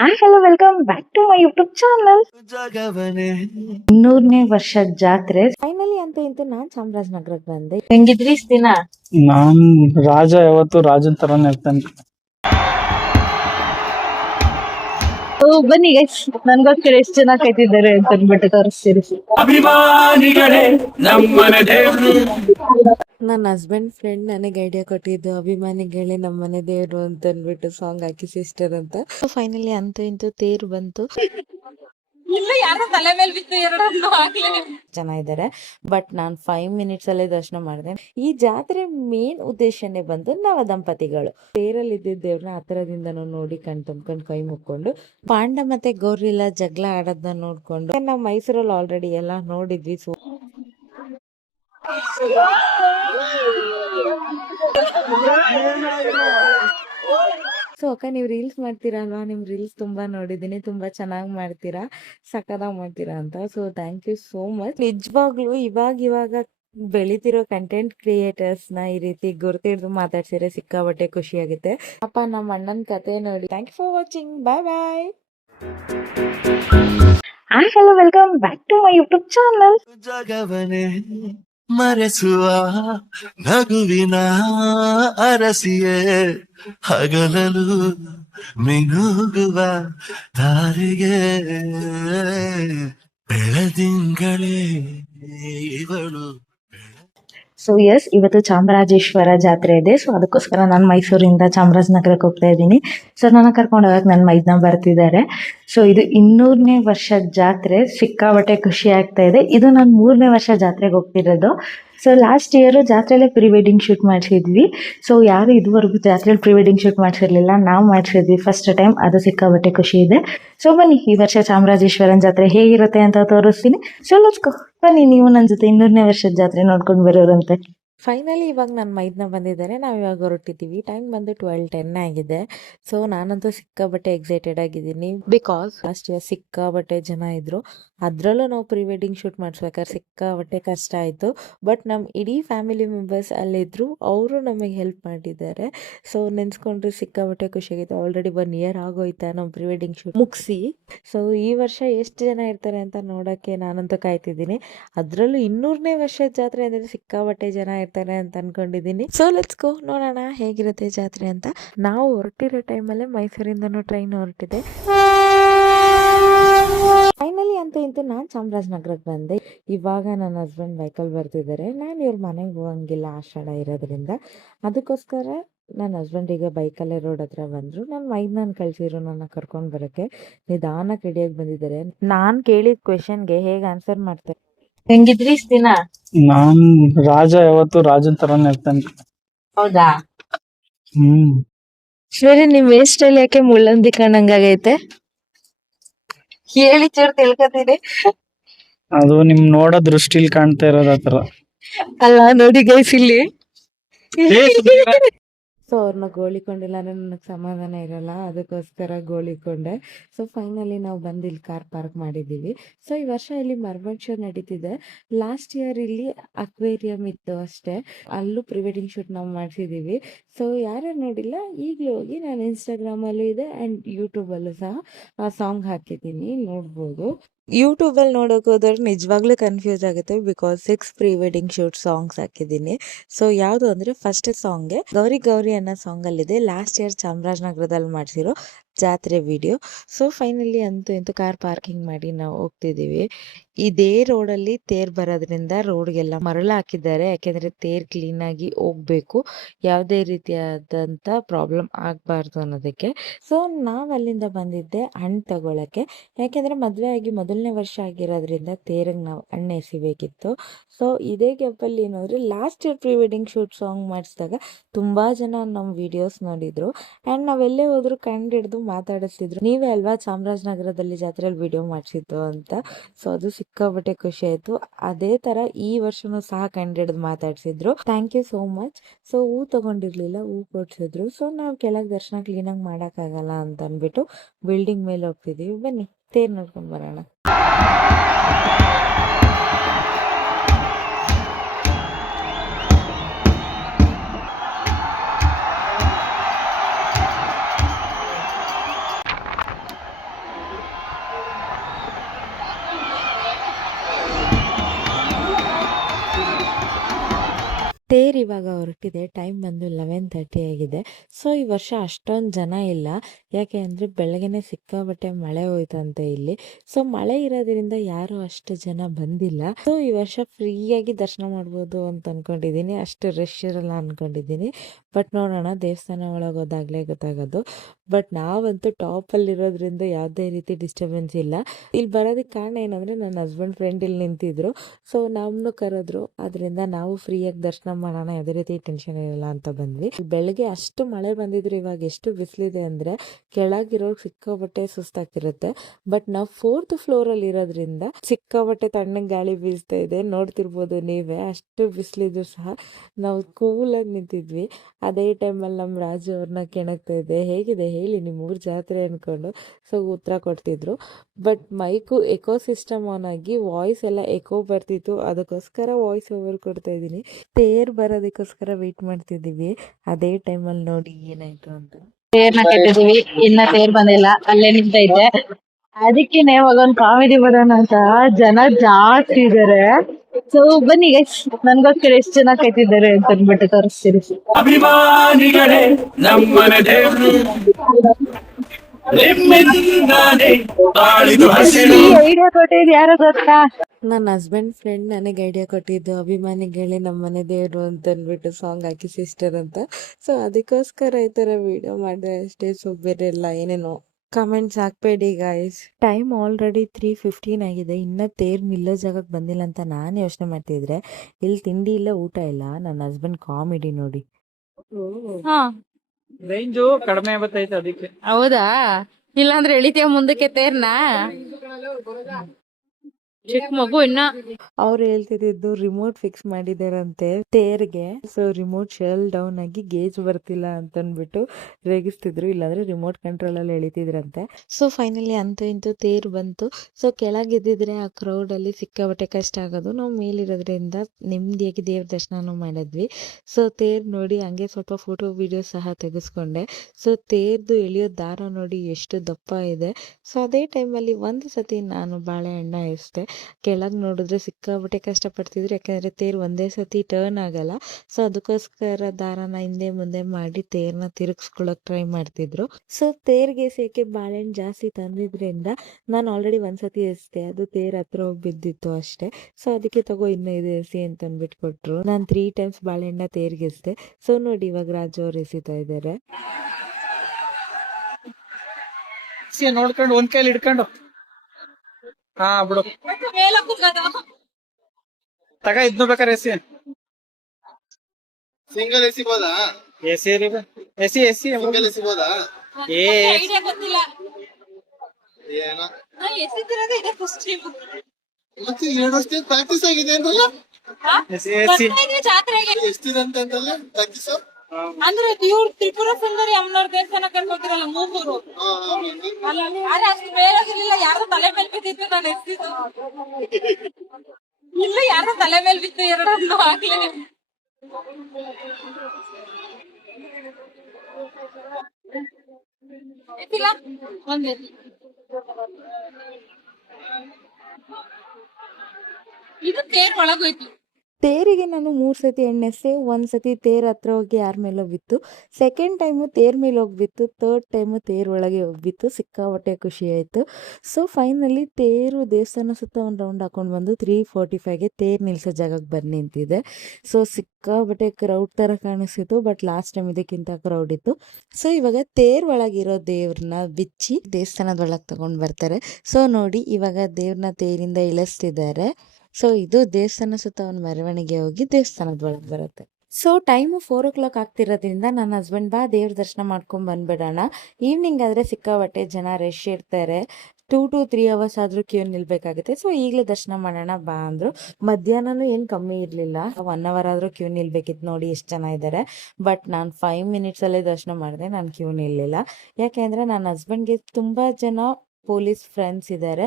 Hello welcome back to my YouTube channel. 200ನೇ ವರ್ಷದ ಜಾತ್ರೆ ಫೈನಲಿ ಅಂತ ಇಂತ ನಾನ್ ಚಾಮರಾಜನಗರಕ್ಕೆ ಬಂದೆ. ಹೆಂಗಿದ್ರಿ ಇಷ್ಟ ದಿನ? ನಾನ್ ರಾಜ ಯಾವತ್ತು ರಾಜನ್ ತರಾನೇ ಇರ್ತಾನೆ. ಬನ್ನಿ ಗೈಸ್, ನನ್ಗೋಸ್ಕರ ಎಷ್ಟು ಜನ ಕಾಯ್ತಿದ್ದಾರೆ ಅಂತ ಅಂದ್ಬಿಟ್ಟು ತೋರಿಸ್ತೀರಿ. ನನ್ನ ಹಸ್ಬೆಂಡ್ ಫ್ರೆಂಡ್ ನನಗೆ ಐಡಿಯಾ ಕೊಟ್ಟಿದ್ದು ಅಭಿಮಾನಿಗಳೇ ನಮ್ಮನೆ ದೇವ್ರು ಅಂತ ಅಂದ್ಬಿಟ್ಟು ಸಾಂಗ್ ಹಾಕಿ ಸಿಸ್ಟರ್ ಅಂತ. ಫೈನಲಿ ಅಂತೂ ಇಂತೂ ತೇರು ಬಂತು. ಜನ ಇದ್ದಾರೆ, ಬಟ್ ನಾನು 5 ಮಿನಿಟ್ಸ್ ಅಲ್ಲೇ ದರ್ಶನ ಮಾಡಿದೆ. ಈ ಜಾತ್ರೆ ಮೇನ್ ಉದ್ದೇಶನೇ ಬಂದು ನವ ದಂಪತಿಗಳು ತೇರಲ್ಲಿ ಇದ್ದಿದ್ದ ದೇವ್ರನ್ನ ಹತ್ತಿರದಿಂದ ನೋಡಿ ಕಣ್ ತುಂಬ್ಕೊಂಡು ಕೈ ಮುಕ್ಕೊಂಡು ಪಾಂಡ ಮತ್ತೆ ಗೌರಿಲ್ಲ ಜಗಳ ಆಡೋದನ್ನ ನೋಡ್ಕೊಂಡು ನಾವು ಮೈಸೂರಲ್ಲಿ ಆಲ್ರೆಡಿ ಎಲ್ಲ ನೋಡಿದ್ವಿ. ಸೊ ಅಕ್ಕ, ನೀವು ರೀಲ್ಸ್ ಮಾಡ್ತೀರಾ ಅಲ್ವಾ? ನಿಮ್ ರೀಲ್ಸ್ ತುಂಬಾ ನೋಡಿದೀನಿ, ತುಂಬಾ ಚೆನ್ನಾಗಿ ಮಾಡ್ತೀರಾ, ಸಖತ್ತಾಗಿ ಮಾಡ್ತೀರಾ ಅಂತ. So thank you so much. ನಿಜವಾಗ್ಲೂ ಇವಾಗ ಬೆಳಿತಿರೋ ಕಂಟೆಂಟ್ ಕ್ರಿಯೇಟರ್ಸ್ ನ ಈ ರೀತಿ ಗುರ್ತಿಡ್ದು ಮಾತಾಡ್ಸಿದ್ರೆ ಸಿಕ್ಕಾಬಟ್ಟೆ ಖುಷಿ ಆಗುತ್ತೆ. ಅಪ್ಪ, ನಮ್ಮ ಅಣ್ಣನ ಕತೆ ನೋಡಿ. Thank you for watching. Bye bye. Hello welcome back to my YouTube channel. ಜಗವನೆ ಮರೆಸುವ ನಗುವಿನ ಅರಸಿಯೇ ಹಗಲಲು ಮಿನುಗುವ ದಾರಿಗೆ ಬೆಳದಿಂಗಳೇ ಇವಳು. ಸೊ ಎಸ್, ಇವತ್ತು ಚಾಮರಾಜೇಶ್ವರ ಜಾತ್ರೆ ಇದೆ. ಸೊ ಅದಕ್ಕೋಸ್ಕರ ನಾನು ಮೈಸೂರಿಂದ ಚಾಮರಾಜನಗರಕ್ಕೆ ಹೋಗ್ತಾ ಇದ್ದೀನಿ. ಸೊ ನನ್ನ ಕರ್ಕೊಂಡು ಹೋಗಕ್ಕೆ ನನ್ನ ಮೈದ್ನ ಬರ್ತಿದ್ದಾರೆ. ಸೊ ಇದು 200ನೇ ವರ್ಷದ ಜಾತ್ರೆ. ಸಿಕ್ಕಾಬಟ್ಟೆ ಖುಷಿ ಆಗ್ತಾ ಇದೆ. ಇದು ನಾನು 3ನೇ ವರ್ಷ ಜಾತ್ರೆಗೆ ಹೋಗ್ತಿರೋದು. ಸೊ ಲಾಸ್ಟ್ ಇಯರು ಜಾತ್ರೆಯಲ್ಲೇ ಪ್ರೀ ವೆಡ್ಡಿಂಗ್ ಶೂಟ್ ಮಾಡಿಸಿದ್ವಿ. ಸೊ ಯಾರು ಇದುವರೆಗೂ ಜಾತ್ರೆಯಲ್ಲಿ ಪ್ರೀ ವೆಡ್ಡಿಂಗ್ ಶೂಟ್ ಮಾಡಿಸಿರ್ಲಿಲ್ಲ, ನಾವು ಮಾಡಿಸಿದ್ವಿ ಫಸ್ಟ್ ಟೈಮ್. ಅದು ಸಿಕ್ಕಾಬಟ್ಟೆ ಖುಷಿ ಇದೆ. ಸೊ ಬನ್ನಿ, ಈ ವರ್ಷ ಚಾಮರಾಜೇಶ್ವರನ ಜಾತ್ರೆ ಹೇಗಿರುತ್ತೆ ಅಂತ ತೋರಿಸ್ತೀನಿ. So let's go. ಬನ್ನಿ, ನೀವು ನನ್ನ ಜೊತೆ 200ನೇ ವರ್ಷದ ಜಾತ್ರೆ ನೋಡ್ಕೊಂಡು ಬರೋರಂತೆ. ಫೈನಲಿ ಇವಾಗ ನನ್ನ ಮೈದ್ನ ಬಂದಿದ್ದಾರೆ. ನಾವು ಇವಾಗ ಹೊರಟಿದ್ದೀವಿ. ಟೈಮ್ ಬಂದು 12:10 ಆಗಿದೆ. ಸೊ ನಾನಂತೂ ಸಿಕ್ಕಾಬಟ್ಟೆ ಎಕ್ಸೈಟೆಡ್ ಆಗಿದ್ದೀನಿ, ಬಿಕಾಸ್ ಲಾಸ್ಟ್ ಇಯರ್ ಸಿಕ್ಕಾಬಟ್ಟೆ ಜನ ಇದ್ರು. ಅದರಲ್ಲೂ ನಾವು ಪ್ರೀ ವೆಡ್ಡಿಂಗ್ ಶೂಟ್ ಮಾಡಿಸ್ಬೇಕಾದ್ರೆ ಸಿಕ್ಕಾಬಟ್ಟೆ ಕಷ್ಟ ಆಯಿತು. ಬಟ್ ನಮ್ಮ ಇಡೀ ಫ್ಯಾಮಿಲಿ ಮೆಂಬರ್ಸ್ ಅಲ್ಲಿದ್ದರು, ಅವರು ನಮಗೆ ಹೆಲ್ಪ್ ಮಾಡಿದ್ದಾರೆ. ಸೊ ನೆನೆಸ್ಕೊಂಡ್ರೆ ಸಿಕ್ಕಾಬಟ್ಟೆ ಖುಷಿಯಾಗಿತ್ತು. ಆಲ್ರೆಡಿ 1 ಇಯರ್ ಆಗೋಯ್ತಾ ನಮ್ಮ ಪ್ರೀ ವೆಡ್ಡಿಂಗ್ ಶೂಟ್ ಮುಗಿಸಿ. ಸೊ ಈ ವರ್ಷ ಎಷ್ಟು ಜನ ಇರ್ತಾರೆ ಅಂತ ನೋಡೋಕ್ಕೆ ನಾನಂತೂ ಕಾಯ್ತಿದ್ದೀನಿ. ಅದರಲ್ಲೂ 200ನೇ ವರ್ಷದ ಜಾತ್ರೆ ಅಂದರೆ ಸಿಕ್ಕಾಬಟ್ಟೆ ಜನ ಇರ್ತಾರೆ ಅಂತ ಅನ್ಕೊಂಡಿದ್ದೀನಿ. ಸೊ ಲೆಟ್ಸ್ ಗೋ, ನೋಡೋಣ ಹೇಗಿರುತ್ತೆ ಜಾತ್ರೆ ಅಂತ. ನಾವು ಹೊರಟಿರೋ ಟೈಮಲ್ಲೇ ಮೈಸೂರಿಂದನೂ ಟ್ರೈನ್ ಹೊರಟಿದೆ. ಫೈನಲಿ ಅಂತೂ ಇಂತೂ ನಾನು ಚಾಮರಾಜನಗರಕ್ಕೆ ಬಂದೆ. ಇವಾಗ ನನ್ನ ಹಸ್ಬೆಂಡ್ ಬೈಕಲ್ಲಿ ಬರ್ತಿದ್ದಾರೆ. ನಾನು ಇವ್ರ ಮನೆಗೆ ಹೋಗಂಗಿಲ್ಲ ಆಷಾಢ ಇರೋದ್ರಿಂದ. ಅದಕ್ಕೋಸ್ಕರ ನನ್ನ ಹಸ್ಬೆಂಡ್ ಈಗ ಬೈಕಲ್ಲೇ ರೋಡ್ ಹತ್ರ ಬಂದ್ರು. ನನ್ನ ಮೈದ್ನ ಕಳ್ಸಿದ್ರು ನನ್ನ ಕರ್ಕೊಂಡು ಬರೋಕ್ಕೆ. ನಿಧಾನಕ್ಕೆ ರೆಡಿಯಾಗಿ ಬಂದಿದ್ದಾರೆ. ನಾನು ಕೇಳಿದ ಕ್ವೆಶನ್ಗೆ ಹೇಗೆ ಆನ್ಸರ್ ಮಾಡ್ತಾರೆ. ಹೆಂಗಿದ್ರಿ ಇಷ್ಟ ದಿನ? ನಾನ್ ರಾಜ ಯಾವತ್ತು ರಾಜನ್ ತರಾನೇ ಇರ್ತಾನೆ. ಹೌದಾ? ಹ್ಮ್. ಸರಿ, ನಿಮ್ ಹೇರ್ ಸ್ಟೈಲ್ ಯಾಕೆ ಮುಳ್ಳಂದಿ ಕಂಡಂಗಾಗೈತೆ? ಹೇಳಿ ಚೂರು ತಿಳ್ಕೊತೀನಿ. ಅದು ನಿಮ್ ನೋಡೋ ದೃಷ್ಟಿಲಿ ಕಾಣ್ತಾ ಇರೋದು ಆತರ. ಅಲ್ಲ ನೋಡಿ ಗೈಸ್, ಇಲ್ಲಿ ಸೊ ಅವ್ರನ್ನ ಗೋಳಿಕೊಂಡಿಲ್ಲ ಅಂದರೆ ನನಗೆ ಸಮಾಧಾನ ಇರಲ್ಲ, ಅದಕ್ಕೋಸ್ಕರ ಗೋಳಿಕೊಂಡೆ. ಸೊ ಫೈನಲಿ ನಾವು ಬಂದು ಇಲ್ಲಿ ಕಾರ್ ಪಾರ್ಕ್ ಮಾಡಿದ್ದೀವಿ. ಸೊ ಈ ವರ್ಷ ಇಲ್ಲಿ ಮರ್ಮಡ್ ಶೋ ನಡೀತಿದೆ. ಲಾಸ್ಟ್ ಇಯರ್ ಇಲ್ಲಿ ಅಕ್ವೇರಿಯಂ ಇತ್ತು ಅಷ್ಟೇ, ಅಲ್ಲೂ ಪ್ರೀ ವೆಡ್ಡಿಂಗ್ ಶೂಟ್ ನಾವು ಮಾಡಿಸಿದ್ದೀವಿ. ಸೊ ಯಾರ್ಯಾರು ನೋಡಿಲ್ಲ, ಈಗಲೂ ಹೋಗಿ ನಾನು ಇನ್ಸ್ಟಾಗ್ರಾಮಲ್ಲೂ ಇದೆ ಆ್ಯಂಡ್ ಯೂಟ್ಯೂಬಲ್ಲೂ ಸಹ ಆ ಸಾಂಗ್ ಹಾಕಿದ್ದೀನಿ, ನೋಡ್ಬೋದು. ಯೂಟ್ಯೂಬಲ್ಲಿ ನೋಡೋಕೆ ಹೋದ್ರೆ ನಿಜವಾಗ್ಲೂ ಕನ್ಫ್ಯೂಸ್ ಆಗುತ್ತೆ, because 6 pre wedding shoot songs ಹಾಕಿದ್ದೀನಿ. ಸೊ ಯಾವುದು ಅಂದರೆ ಫಸ್ಟ್ ಸಾಂಗ್ಗೆ ಗೌರಿ ಗೌರಿ ಅನ್ನೋ ಸಾಂಗಲ್ಲಿದೆ, ಲಾಸ್ಟ್ ಇಯರ್ ಚಾಮರಾಜನಗರದಲ್ಲಿ ಮಾಡಿಸಿರೋ ಜಾತ್ರೆ ವಿಡಿಯೋ. ಸೊ ಫೈನಲಿ ಅಂತೂ ಇಂತೂ ಕಾರ್ ಪಾರ್ಕಿಂಗ್ ಮಾಡಿ ನಾವು ಹೋಗ್ತಿದ್ದೀವಿ. ಇದೇ ರೋಡಲ್ಲಿ ತೇರ್ ಬರೋದ್ರಿಂದ ರೋಡ್ಗೆಲ್ಲ ಮರಳು ಹಾಕಿದ್ದಾರೆ, ಯಾಕೆಂದರೆ ತೇರ್ ಕ್ಲೀನಾಗಿ ಹೋಗ್ಬೇಕು, ಯಾವುದೇ ರೀತಿಯಾದಂಥ ಪ್ರಾಬ್ಲಮ್ ಆಗಬಾರ್ದು ಅನ್ನೋದಕ್ಕೆ. ಸೊ ನಾವು ಅಲ್ಲಿಂದ ಬಂದಿದ್ದೆ ಹಣ್ಣು ತಗೊಳ್ಳೋಕ್ಕೆ, ಯಾಕೆಂದರೆ ಮದುವೆ ಆಗಿ 1ನೇ ವರ್ಷ ಆಗಿರೋದ್ರಿಂದ ತೇರಿಗೆ ನಾವು ಹಣ್ಣು ಎಸಿಬೇಕಿತ್ತು. ಸೊ ಇದೇ ಗ್ಯಾಪಲ್ಲಿ ಏನಂದರೆ last year pre wedding shoot song ಮಾಡಿಸಿದಾಗ ತುಂಬ ಜನ ನಮ್ಮ ವಿಡಿಯೋಸ್ ನೋಡಿದರು ಆ್ಯಂಡ್ ನಾವೆಲ್ಲೇ ಹೋದ್ರು ಕಂಡು ಹಿಡಿದು ಮಾತಾಡಿಸ್ತಿದ್ರು, ನೀವೇ ಅಲ್ವಾ ಚಾಮರಾಜನಗರದಲ್ಲಿ ಜಾತ್ರೆಯಲ್ಲಿ ವಿಡಿಯೋ ಮಾಡಿಸಿದ್ದು ಅಂತ. ಸೊ ಅದು ಸಿಕ್ಕಾಬಟ್ಟೆ ಖುಷಿ ಆಯಿತು. ಅದೇ ಥರ ಈ ವರ್ಷನೂ ಸಹ ಕಂಡು ಹಿಡಿದು ಮಾತಾಡ್ಸಿದ್ರು. Thank you so much. So ಹೂ ತೊಗೊಂಡಿರ್ಲಿಲ್ಲ, ಹೂ ಕೊಡ್ಸಿದ್ರು. ಸೊ ನಾವು ಕೆಳಗೆ ದರ್ಶನ ಕ್ಲೀನಾಗಿ ಮಾಡೋಕ್ಕಾಗಲ್ಲ ಅಂತ ಅಂದ್ಬಿಟ್ಟು ಬಿಲ್ಡಿಂಗ್ ಮೇಲೆ ಹೋಗ್ತಿದ್ದೀವಿ. ಬನ್ನಿ ತೇರು ನೋಡ್ಕೊಂಡು ಬರೋಣ. ಇವಾಗ ಹೊರಟಿದೆ. ಟೈಮ್ ಬಂದು 11:30 ಆಗಿದೆ. ಸೊ ಈ ವರ್ಷ ಅಷ್ಟೊಂದು ಜನ ಇಲ್ಲ, ಯಾಕೆ ಅಂದರೆ ಬೆಳಗ್ಗೆನೆ ಸಿಕ್ಕಾಬಟ್ಟೆ ಮಳೆ ಹೋಯ್ತಂತೆ ಇಲ್ಲಿ. ಸೊ ಮಳೆ ಇರೋದ್ರಿಂದ ಯಾರು ಅಷ್ಟು ಜನ ಬಂದಿಲ್ಲ. ಸೊ ಈ ವರ್ಷ ಫ್ರೀಯಾಗಿ ದರ್ಶನ ಮಾಡ್ಬೋದು ಅಂತ ಅನ್ಕೊಂಡಿದ್ದೀನಿ, ಅಷ್ಟು ರಶ್ ಇರಲ್ಲ ಅನ್ಕೊಂಡಿದ್ದೀನಿ. ಬಟ್ ನೋಡೋಣ, ದೇವಸ್ಥಾನ ಒಳಗೆ ಹೋದಾಗಲೇ ಗೊತ್ತಾಗೋದು. ಬಟ್ ನಾವಂತೂ ಟಾಪಲ್ಲಿ ಇರೋದ್ರಿಂದ ಯಾವುದೇ ರೀತಿ ಡಿಸ್ಟರ್ಬೆನ್ಸ್ ಇಲ್ಲ. ಇಲ್ಲಿ ಬರೋದಕ್ಕೆ ಕಾರಣ ಏನಂದರೆ ನನ್ನ ಹಸ್ಬೆಂಡ್ ಫ್ರೆಂಡ್ ಇಲ್ಲಿ ನಿಂತಿದ್ರು. ಸೊ ನಮ್ಮನ್ನು ಕರೆದ್ರು, ಅದರಿಂದ ನಾವು ಫ್ರೀಯಾಗಿ ದರ್ಶನ ಮಾಡೋಣ, ಯಾವುದೇ ರೀತಿ ಟೆನ್ಷನ್ ಇರಲ್ಲ ಅಂತ ಬಂದ್ವಿ. ಬೆಳಗ್ಗೆ ಅಷ್ಟು ಮಳೆ ಬಂದಿದ್ರು, ಇವಾಗ ಎಷ್ಟು ಬಿಸಿಲಿದೆ ಅಂದರೆ ಕೆಳಗಿರೋರು ಸಿಕ್ಕಾಬಟ್ಟೆ ಸುಸ್ತಾಗ್ತಿರುತ್ತೆ. ಬಟ್ ನಾವು 4th ಫ್ಲೋರಲ್ಲಿ ಇರೋದ್ರಿಂದ ಸಿಕ್ಕಾಬಟ್ಟೆ ತಣ್ಣಗೆ ಗಾಳಿ ಬೀಸ್ತಾ ಇದೆ, ನೋಡ್ತಿರ್ಬೋದು ನೀವೇ. ಅಷ್ಟು ಬಿಸಿಲಿದ್ರು ಸಹ ನಾವು ಕೂಲಾಗಿ ನಿಂತಿದ್ವಿ. ಅದೇ ಟೈಮಲ್ಲಿ ನಮ್ಮ ರಾಜು ಅವ್ರನ್ನ ಕೆಣಕ್ತಾ ಇದ್ದೆ, ಹೇಗಿದೆ ಹೇಳಿ ನಿಮ್ಮ ಊರ ಜಾತ್ರೆ ಅಂದ್ಕೊಂಡು. ಸೊ ಉತ್ತರ ಕೊಡ್ತಿದ್ರು. But mic echo system on ಆಗಿ ವಾಯ್ಸ್ ಎಲ್ಲ ಎಕೋ ಬರ್ತಿತ್ತು, ಅದಕ್ಕೋಸ್ಕರ ವಾಯ್ಸ್ ಓವರ್ ಕೊಡ್ತಾ ಇದ್ದೀನಿ. ತೇರ್ ಬರೋದಕ್ಕೋಸ್ಕರ ವೆಯ್ಟ್ ಮಾಡ್ತಿದ್ದೀವಿ. ಅದೇ ಟೈಮಲ್ಲಿ ನೋಡಿ ಏನಾಯ್ತು ಅಂತ. ತೇರ್ನ ಕಟ್ಟಿದೀವಿ, ಇನ್ನ ತೇರ್ ಬಂದಿಲ್ಲ, ಅಲ್ಲೇ ನಿಂತೈತೆ. ಅದಕ್ಕೆ ಇವಾಗ ಒಂದು ಕಾಮಿಡಿ ಬರೋಣ ಅಂತ ಜನ ಜಾಸ್ತಿ ಇದಾರೆ. ಸೊ ಬನ್ನಿ ಗೈಸ್, ನನ್ಗೋಸ್ಕರ ಎಷ್ಟು ಜನ ಕಾಯ್ತಿದ್ದಾರೆ ಅಂತ ಅಂದ್ಬಿಟ್ಟು ತೋರಿಸ್ತೀನಿ. ಅಭಿಮಾನಿಗಳೇ ನಮ್ಮನ ದೇವರು ನಿಮ್ಮಿಂದಾನೆ ಬಾಳಿದು ಹಸಿರು. ಐಡಿಯಾ ಕೊಟ್ಟಿದ್ ಯಾರು ಗೊತ್ತಾ? ನನ್ನ ಹಸ್ಬೆಂಡ್ ಫ್ರೆಂಡ್ ನನಗೆ ಐಡಿಯಾ ಕೊಟ್ಟಿದ್ದು, ಅಭಿಮಾನಿಗಳೇ ನಮ್ಮನೆ ದೇವರು ಅಂತ ಅಂದ್ಬಿಟ್ಟು ಸಾಂಗ್ ಹಾಕಿ ಸಿಸ್ಟರ್ ಅಂತ. ಸೊ ಅದಕ್ಕೋಸ್ಕರ ಈ ಥರ ವಿಡಿಯೋ ಮಾಡಿದೆ ಅಷ್ಟೇ. ಸೊ ಬೇರೆ ಎಲ್ಲ ಏನೇನೋ ಕಮೆಂಟ್ಸ್ ಹಾಕ್ಬೇಡಿ ಗಾಯ್ಸ್. ಟೈಮ್ ಆಲ್ರೆಡಿ 3:15 ಆಗಿದೆ, ಇನ್ನೂ ತೇರ್ ನಿಲ್ಲೋ ಜಾಗಕ್ಕೆ ಬಂದಿಲ್ಲ ಅಂತ ನಾನು ಯೋಚನೆ ಮಾಡ್ತಿದ್ರೆ ಇಲ್ಲಿ ತಿಂಡಿ ಇಲ್ಲ, ಊಟ ಇಲ್ಲ. ನನ್ನ ಹಸ್ಬೆಂಡ್ ಕಾಮಿಡಿ ನೋಡಿ. ರೇಂಜು ಕಡಿಮೆ ಬರ್ತೈತೆ ಅದಕ್ಕೆ. ಹೌದಾ? ಇಲ್ಲಾಂದ್ರೆ ಎಳಿತೀಯ ಮುಂದಕ್ಕೆ ತೇರ್ನ? ಚಿಕ್ಕ ಮಗು ಇನ್ನ. ಅವ್ರು ಹೇಳ್ತಿದ್ದು ರಿಮೋಟ್ ಫಿಕ್ಸ್ ಮಾಡಿದಾರಂತೆ ತೇರ್ಗೆ. ಸೊ ರಿಮೋಟ್ ಶೆಲ್ ಡೌನ್ ಆಗಿ ಗೇಜ್ ಬರ್ತಿಲ್ಲ ಅಂತ ಅಂದ್ಬಿಟ್ಟು ರೇಗಿಸ್ತಿದ್ರು, ಇಲ್ಲಾಂದ್ರೆ ರಿಮೋಟ್ ಕಂಟ್ರೋಲ್ ಅಲ್ಲಿ ಎಳಿತಿದ್ರಂತೆ. ಸೊ ಫೈನಲಿ ಅಂತೂ ಇಂತೂ ತೇರ್ ಬಂತು. ಸೊ ಕೆಳಗಿದ್ದಿದ್ರೆ ಆ ಕ್ರೌಡ್ ಅಲ್ಲಿ ಸಿಕ್ಕಾಬಟ್ಟೆ ಕಷ್ಟ ಆಗೋದು. ನಾವು ಮೇಲಿರೋದ್ರಿಂದ ನೆಮ್ಮದಿಯಾಗಿ ದೇವ್ರ ದರ್ಶನನೂ ಮಾಡಿದ್ವಿ. ಸೊ ತೇರ್ ನೋಡಿ ಹಂಗೆ ಸ್ವಲ್ಪ ಫೋಟೋ ವಿಡಿಯೋ ಸಹ ತೆಗೆಸ್ಕೊಂಡೆ. ಸೊ ತೇರ್ದು ಎಳಿಯೋ ದಾರ ನೋಡಿ ಎಷ್ಟು ದಪ್ಪ ಇದೆ. ಸೊ ಅದೇ ಟೈಮಲ್ಲಿ ಒಂದು ಸತಿ ನಾನು ಬಾಳೆಹಣ್ಣ ಎಸ್ದೆ. ಕೆಳಗೆ ನೋಡಿದ್ರೆ ಸಿಕ್ಕಾಬಟ್ಟೆ ಕಷ್ಟಪಡ್ತಿದ್ರು, ಯಾಕಂದರೆ ತೇರು ಒಂದೇ ಸತಿ ಟರ್ನ್ ಆಗಲ್ಲ. ಸೊ ಅದಕ್ಕೋಸ್ಕರ ದಾರನ ಹಿಂದೆ ಮುಂದೆ ಮಾಡಿ ತೇರ್ನ ತಿರುಗಿಸ್ಕೊಳಕ್ಕೆ ಟ್ರೈ ಮಾಡ್ತಿದ್ರು. ಸೊ ತೇರ್ಗೆ ಎಸೆಯೋಕ್ಕೆ ಬಾಳೆಹಣ್ಣು ಜಾಸ್ತಿ ತಂದಿದ್ರಿಂದ ನಾನು ಆಲ್ರೆಡಿ ಒಂದ್ಸತಿ ಎಸ್ದೆ, ಅದು ತೇರ್ ಹತ್ರ ಹೋಗಿ ಬಿದ್ದಿತ್ತು ಅಷ್ಟೇ. ಸೊ ಅದಕ್ಕೆ ತಗೋ ಇನ್ನೂ ಇದು ಎಸಿ ಅಂತ ಅಂದ್ಬಿಟ್ಟು ಕೊಟ್ಟರು. ನಾನು 3 ಟೈಮ್ಸ್ ಬಾಳೆಹಣ್ಣ ತೇರ್ಗೆ ಎಸ್ದೆ. ಸೊ ನೋಡಿ ಇವಾಗ ರಾಜು ಅವ್ರು ಎಸಿತಾ ಇದ್ದಾರೆ. ನೋಡ್ಕೊಂಡು ಒಂದ್ ಕೈಲಿ ಹಿಡ್ಕೊಂಡು ಹಾ ಬಿಡು ತಗ ಇದ್ನು ಬೇಕಾರೆ ಎಸಿ ಸಿಂಗಲ್ ಎಸಿಬೋದಾ? ಎಸಿ ಎಸಿ ಎಸಿ ಸಿಂಗಲ್ ಎಸಿಬೋದಾ? ಏನೋ ಮತ್ತೆ 2 ವರ್ಷದಿಂದ ಪ್ರಾಕ್ಟೀಸ್ ಆಗಿದೆ ಅಂತಲ್ಲ, ಎಸಿ ಎಸಿ ಎಷ್ಟಿದೆ ಅಂತಂತಲ್ಲ ಪ್ರಾಕ್ಟೀಸ್. ಅಂದ್ರೆ ಇವ್ರು ತ್ರಿಪುರ ಸುಂದರಿ ಅಮ್ಮನವ್ರ ದೇವಸ್ಥಾನ ಕರ್ಕೋತಿರಲ್ಲ ಮೂಗೂರು, ಅರೆ ಅಷ್ಟು ಬೇರೆದಿಲ್ಲ. ಯಾರು ತಲೆ ಮೇಲೆ ಬಿದ್ದಿತ್ತು, ನಾನು ಎತ್ತಿದ್ದು ಇಲ್ಲ, ಯಾರು ತಲೆ ಮೇಲೆ ಬಿತ್ತು ಎರಡನ್ನು ಆಗ್ಲೇ. ಎತ್ತಿಲ್ಲ ಒಂದೇ ಇದು ತೇರ್ ಒಳಗೋಯ್ತು. ತೇರಿಗೆ ನಾನು 3 ಸತಿ ಎಣ್ಣೆಸೆ, 1 ಸತಿ ತೇರ್ ಹತ್ರ ಹೋಗಿ ಯಾರ ಮೇಲೆ ಹೋಗ್ಬಿತ್ತು, ಸೆಕೆಂಡ್ ಟೈಮು ತೇರ್ ಮೇಲೆ ಹೋಗ್ಬಿತ್ತು, 3rd ಟೈಮು ತೇರ್ ಒಳಗೆ ಹೋಗ್ಬಿತ್ತು. ಸಿಕ್ಕಾಬಟ್ಟೆ ಖುಷಿ ಆಯಿತು. ಸೊ ಫೈನಲಿ ತೇರು ದೇವಸ್ಥಾನ ಸುತ್ತ ಒಂದು ರೌಂಡ್ ಹಾಕೊಂಡು ಬಂದು 3:45ಗೆ ತೇರ್ ನಿಲ್ಸೋ ಜಾಗಕ್ಕೆ ಬಂದು ನಿಂತಿದೆ. ಸೊ ಸಿಕ್ಕಾಬಟ್ಟೆ ಕ್ರೌಡ್ ಥರ ಕಾಣಿಸ್ತಿತ್ತು, ಬಟ್ ಲಾಸ್ಟ್ ಟೈಮ್ ಇದಕ್ಕಿಂತ ಕ್ರೌಡ್ ಇತ್ತು. ಸೊ ಇವಾಗ ತೇರ್ ಒಳಗಿರೋ ದೇವ್ರನ್ನ ಬಿಚ್ಚಿ ದೇವಸ್ಥಾನದ ಒಳಗೆ ತಗೊಂಡು ಬರ್ತಾರೆ. ಸೊ ನೋಡಿ ಇವಾಗ ದೇವ್ರನ್ನ ತೇರಿಂದ ಇಳಿಸ್ತಿದ್ದಾರೆ. ಸೊ ಇದು ದೇವಸ್ಥಾನ ಸುತ್ತ ಒಂದು ಮೆರವಣಿಗೆ ಹೋಗಿ ದೇವಸ್ಥಾನದ ಒಳಗೆ ಬರುತ್ತೆ. ಸೊ ಟೈಮು 4 o'clock ಆಗ್ತಿರೋದ್ರಿಂದ ನನ್ನ ಹಸ್ಬೆಂಡ್ ಬಾ ದೇವ್ರ ದರ್ಶನ ಮಾಡ್ಕೊಂಡು ಬಂದ್ಬಿಡೋಣ. ಈವ್ನಿಂಗ್ ಆದರೆ ಸಿಕ್ಕಾಬಟ್ಟೆ ಜನ ರಶ್ ಇರ್ತಾರೆ, 2 to 3 hours ಆದರೂ ಕ್ಯೂ ನಿಲ್ಬೇಕಾಗುತ್ತೆ. ಸೊ ಈಗಲೇ ದರ್ಶನ ಮಾಡೋಣ ಬಾ ಅಂದರು. ಮಧ್ಯಾಹ್ನನೂ ಏನು ಕಮ್ಮಿ ಇರಲಿಲ್ಲ, 1 hour ಆದರೂ ಕ್ಯೂ ನಿಲ್ಬೇಕಿತ್ತು. ನೋಡಿ ಎಷ್ಟು ಜನ ಇದ್ದಾರೆ. ಬಟ್ ನಾನು 5 minutes ದರ್ಶನ ಮಾಡಿದೆ, ನಾನು ಕ್ಯೂ ನಿಲ್ಲಿಲ್ಲ. ಯಾಕೆಂದರೆ ನನ್ನ ಹಸ್ಬೆಂಡ್ಗೆ ತುಂಬ ಜನ ಪೊಲೀಸ್ ಫ್ರೆಂಡ್ಸ್ ಇದ್ದಾರೆ,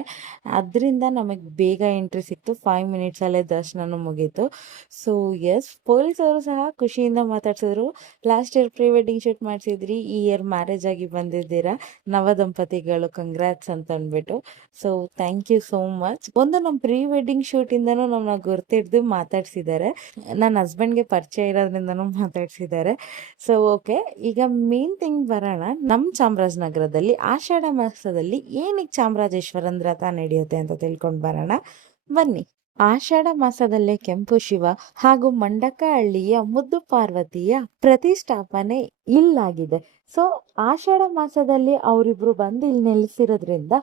ಅದರಿಂದ ನಮಗೆ ಬೇಗ ಎಂಟ್ರಿ ಸಿಕ್ತು. 5 ಮಿನಿಟ್ಸಲ್ಲೇ ದರ್ಶನನೂ ಮುಗೀತು. ಸೊ ಎಸ್, ಪೊಲೀಸ್ ಅವರು ಸಹ ಖುಷಿಯಿಂದ ಮಾತಾಡ್ಸಿದ್ರು. Last year pre wedding shoot ಮಾಡಿಸಿದ್ರಿ, ಈ ಇಯರ್ ಮ್ಯಾರೇಜ್ ಆಗಿ ಬಂದಿದ್ದೀರಾ, ನವ ದಂಪತಿಗಳು, ಕಂಗ್ರಾಟ್ಸ್ ಅಂತ ಅಂದ್ಬಿಟ್ಟು. So thank you so much. ಒಂದು ನಮ್ಮ ಪ್ರೀ ವೆಡ್ಡಿಂಗ್ ಶೂಟ್ ಇಂದನೂ ನಮ್ಮನ್ನ ಗುರ್ತಿಡ್ದು ಮಾತಾಡ್ಸಿದ್ದಾರೆ, ನನ್ನ ಹಸ್ಬೆಂಡ್ಗೆ ಪರಿಚಯ ಇರೋದ್ರಿಂದನೂ ಮಾತಾಡ್ಸಿದ್ದಾರೆ. ಸೊ ಓಕೆ, ಈಗ ಮೇನ್ ಥಿಂಗ್ ಬರೋಣ. ನಮ್ಮ ಚಾಮರಾಜನಗರದಲ್ಲಿ ಆಷಾಢ ಮಾಸದಲ್ಲಿ ಏನಕ್ಕೆ ಚಾಮರಾಜೇಶ್ವರನ್ ರಥ ನಡೆಯುತ್ತೆ ಅಂತ ತಿಳ್ಕೊಂಡು ಬರೋಣ ಬನ್ನಿ. ಆಷಾಢ ಮಾಸದಲ್ಲೇ ಕೆಂಪು ಶಿವ ಹಾಗೂ ಮಂಡಕಹಳ್ಳಿಯ ಮುದ್ದು ಪಾರ್ವತಿಯ ಪ್ರತಿಷ್ಠಾಪನೆ ಇಲ್ಲಾಗಿದೆ. ಸೊ ಆಷಾಢ ಮಾಸದಲ್ಲಿ ಅವರಿಬ್ರು ಬಂದು ಇಲ್ಲಿ ನೆಲೆಸಿರೋದ್ರಿಂದ,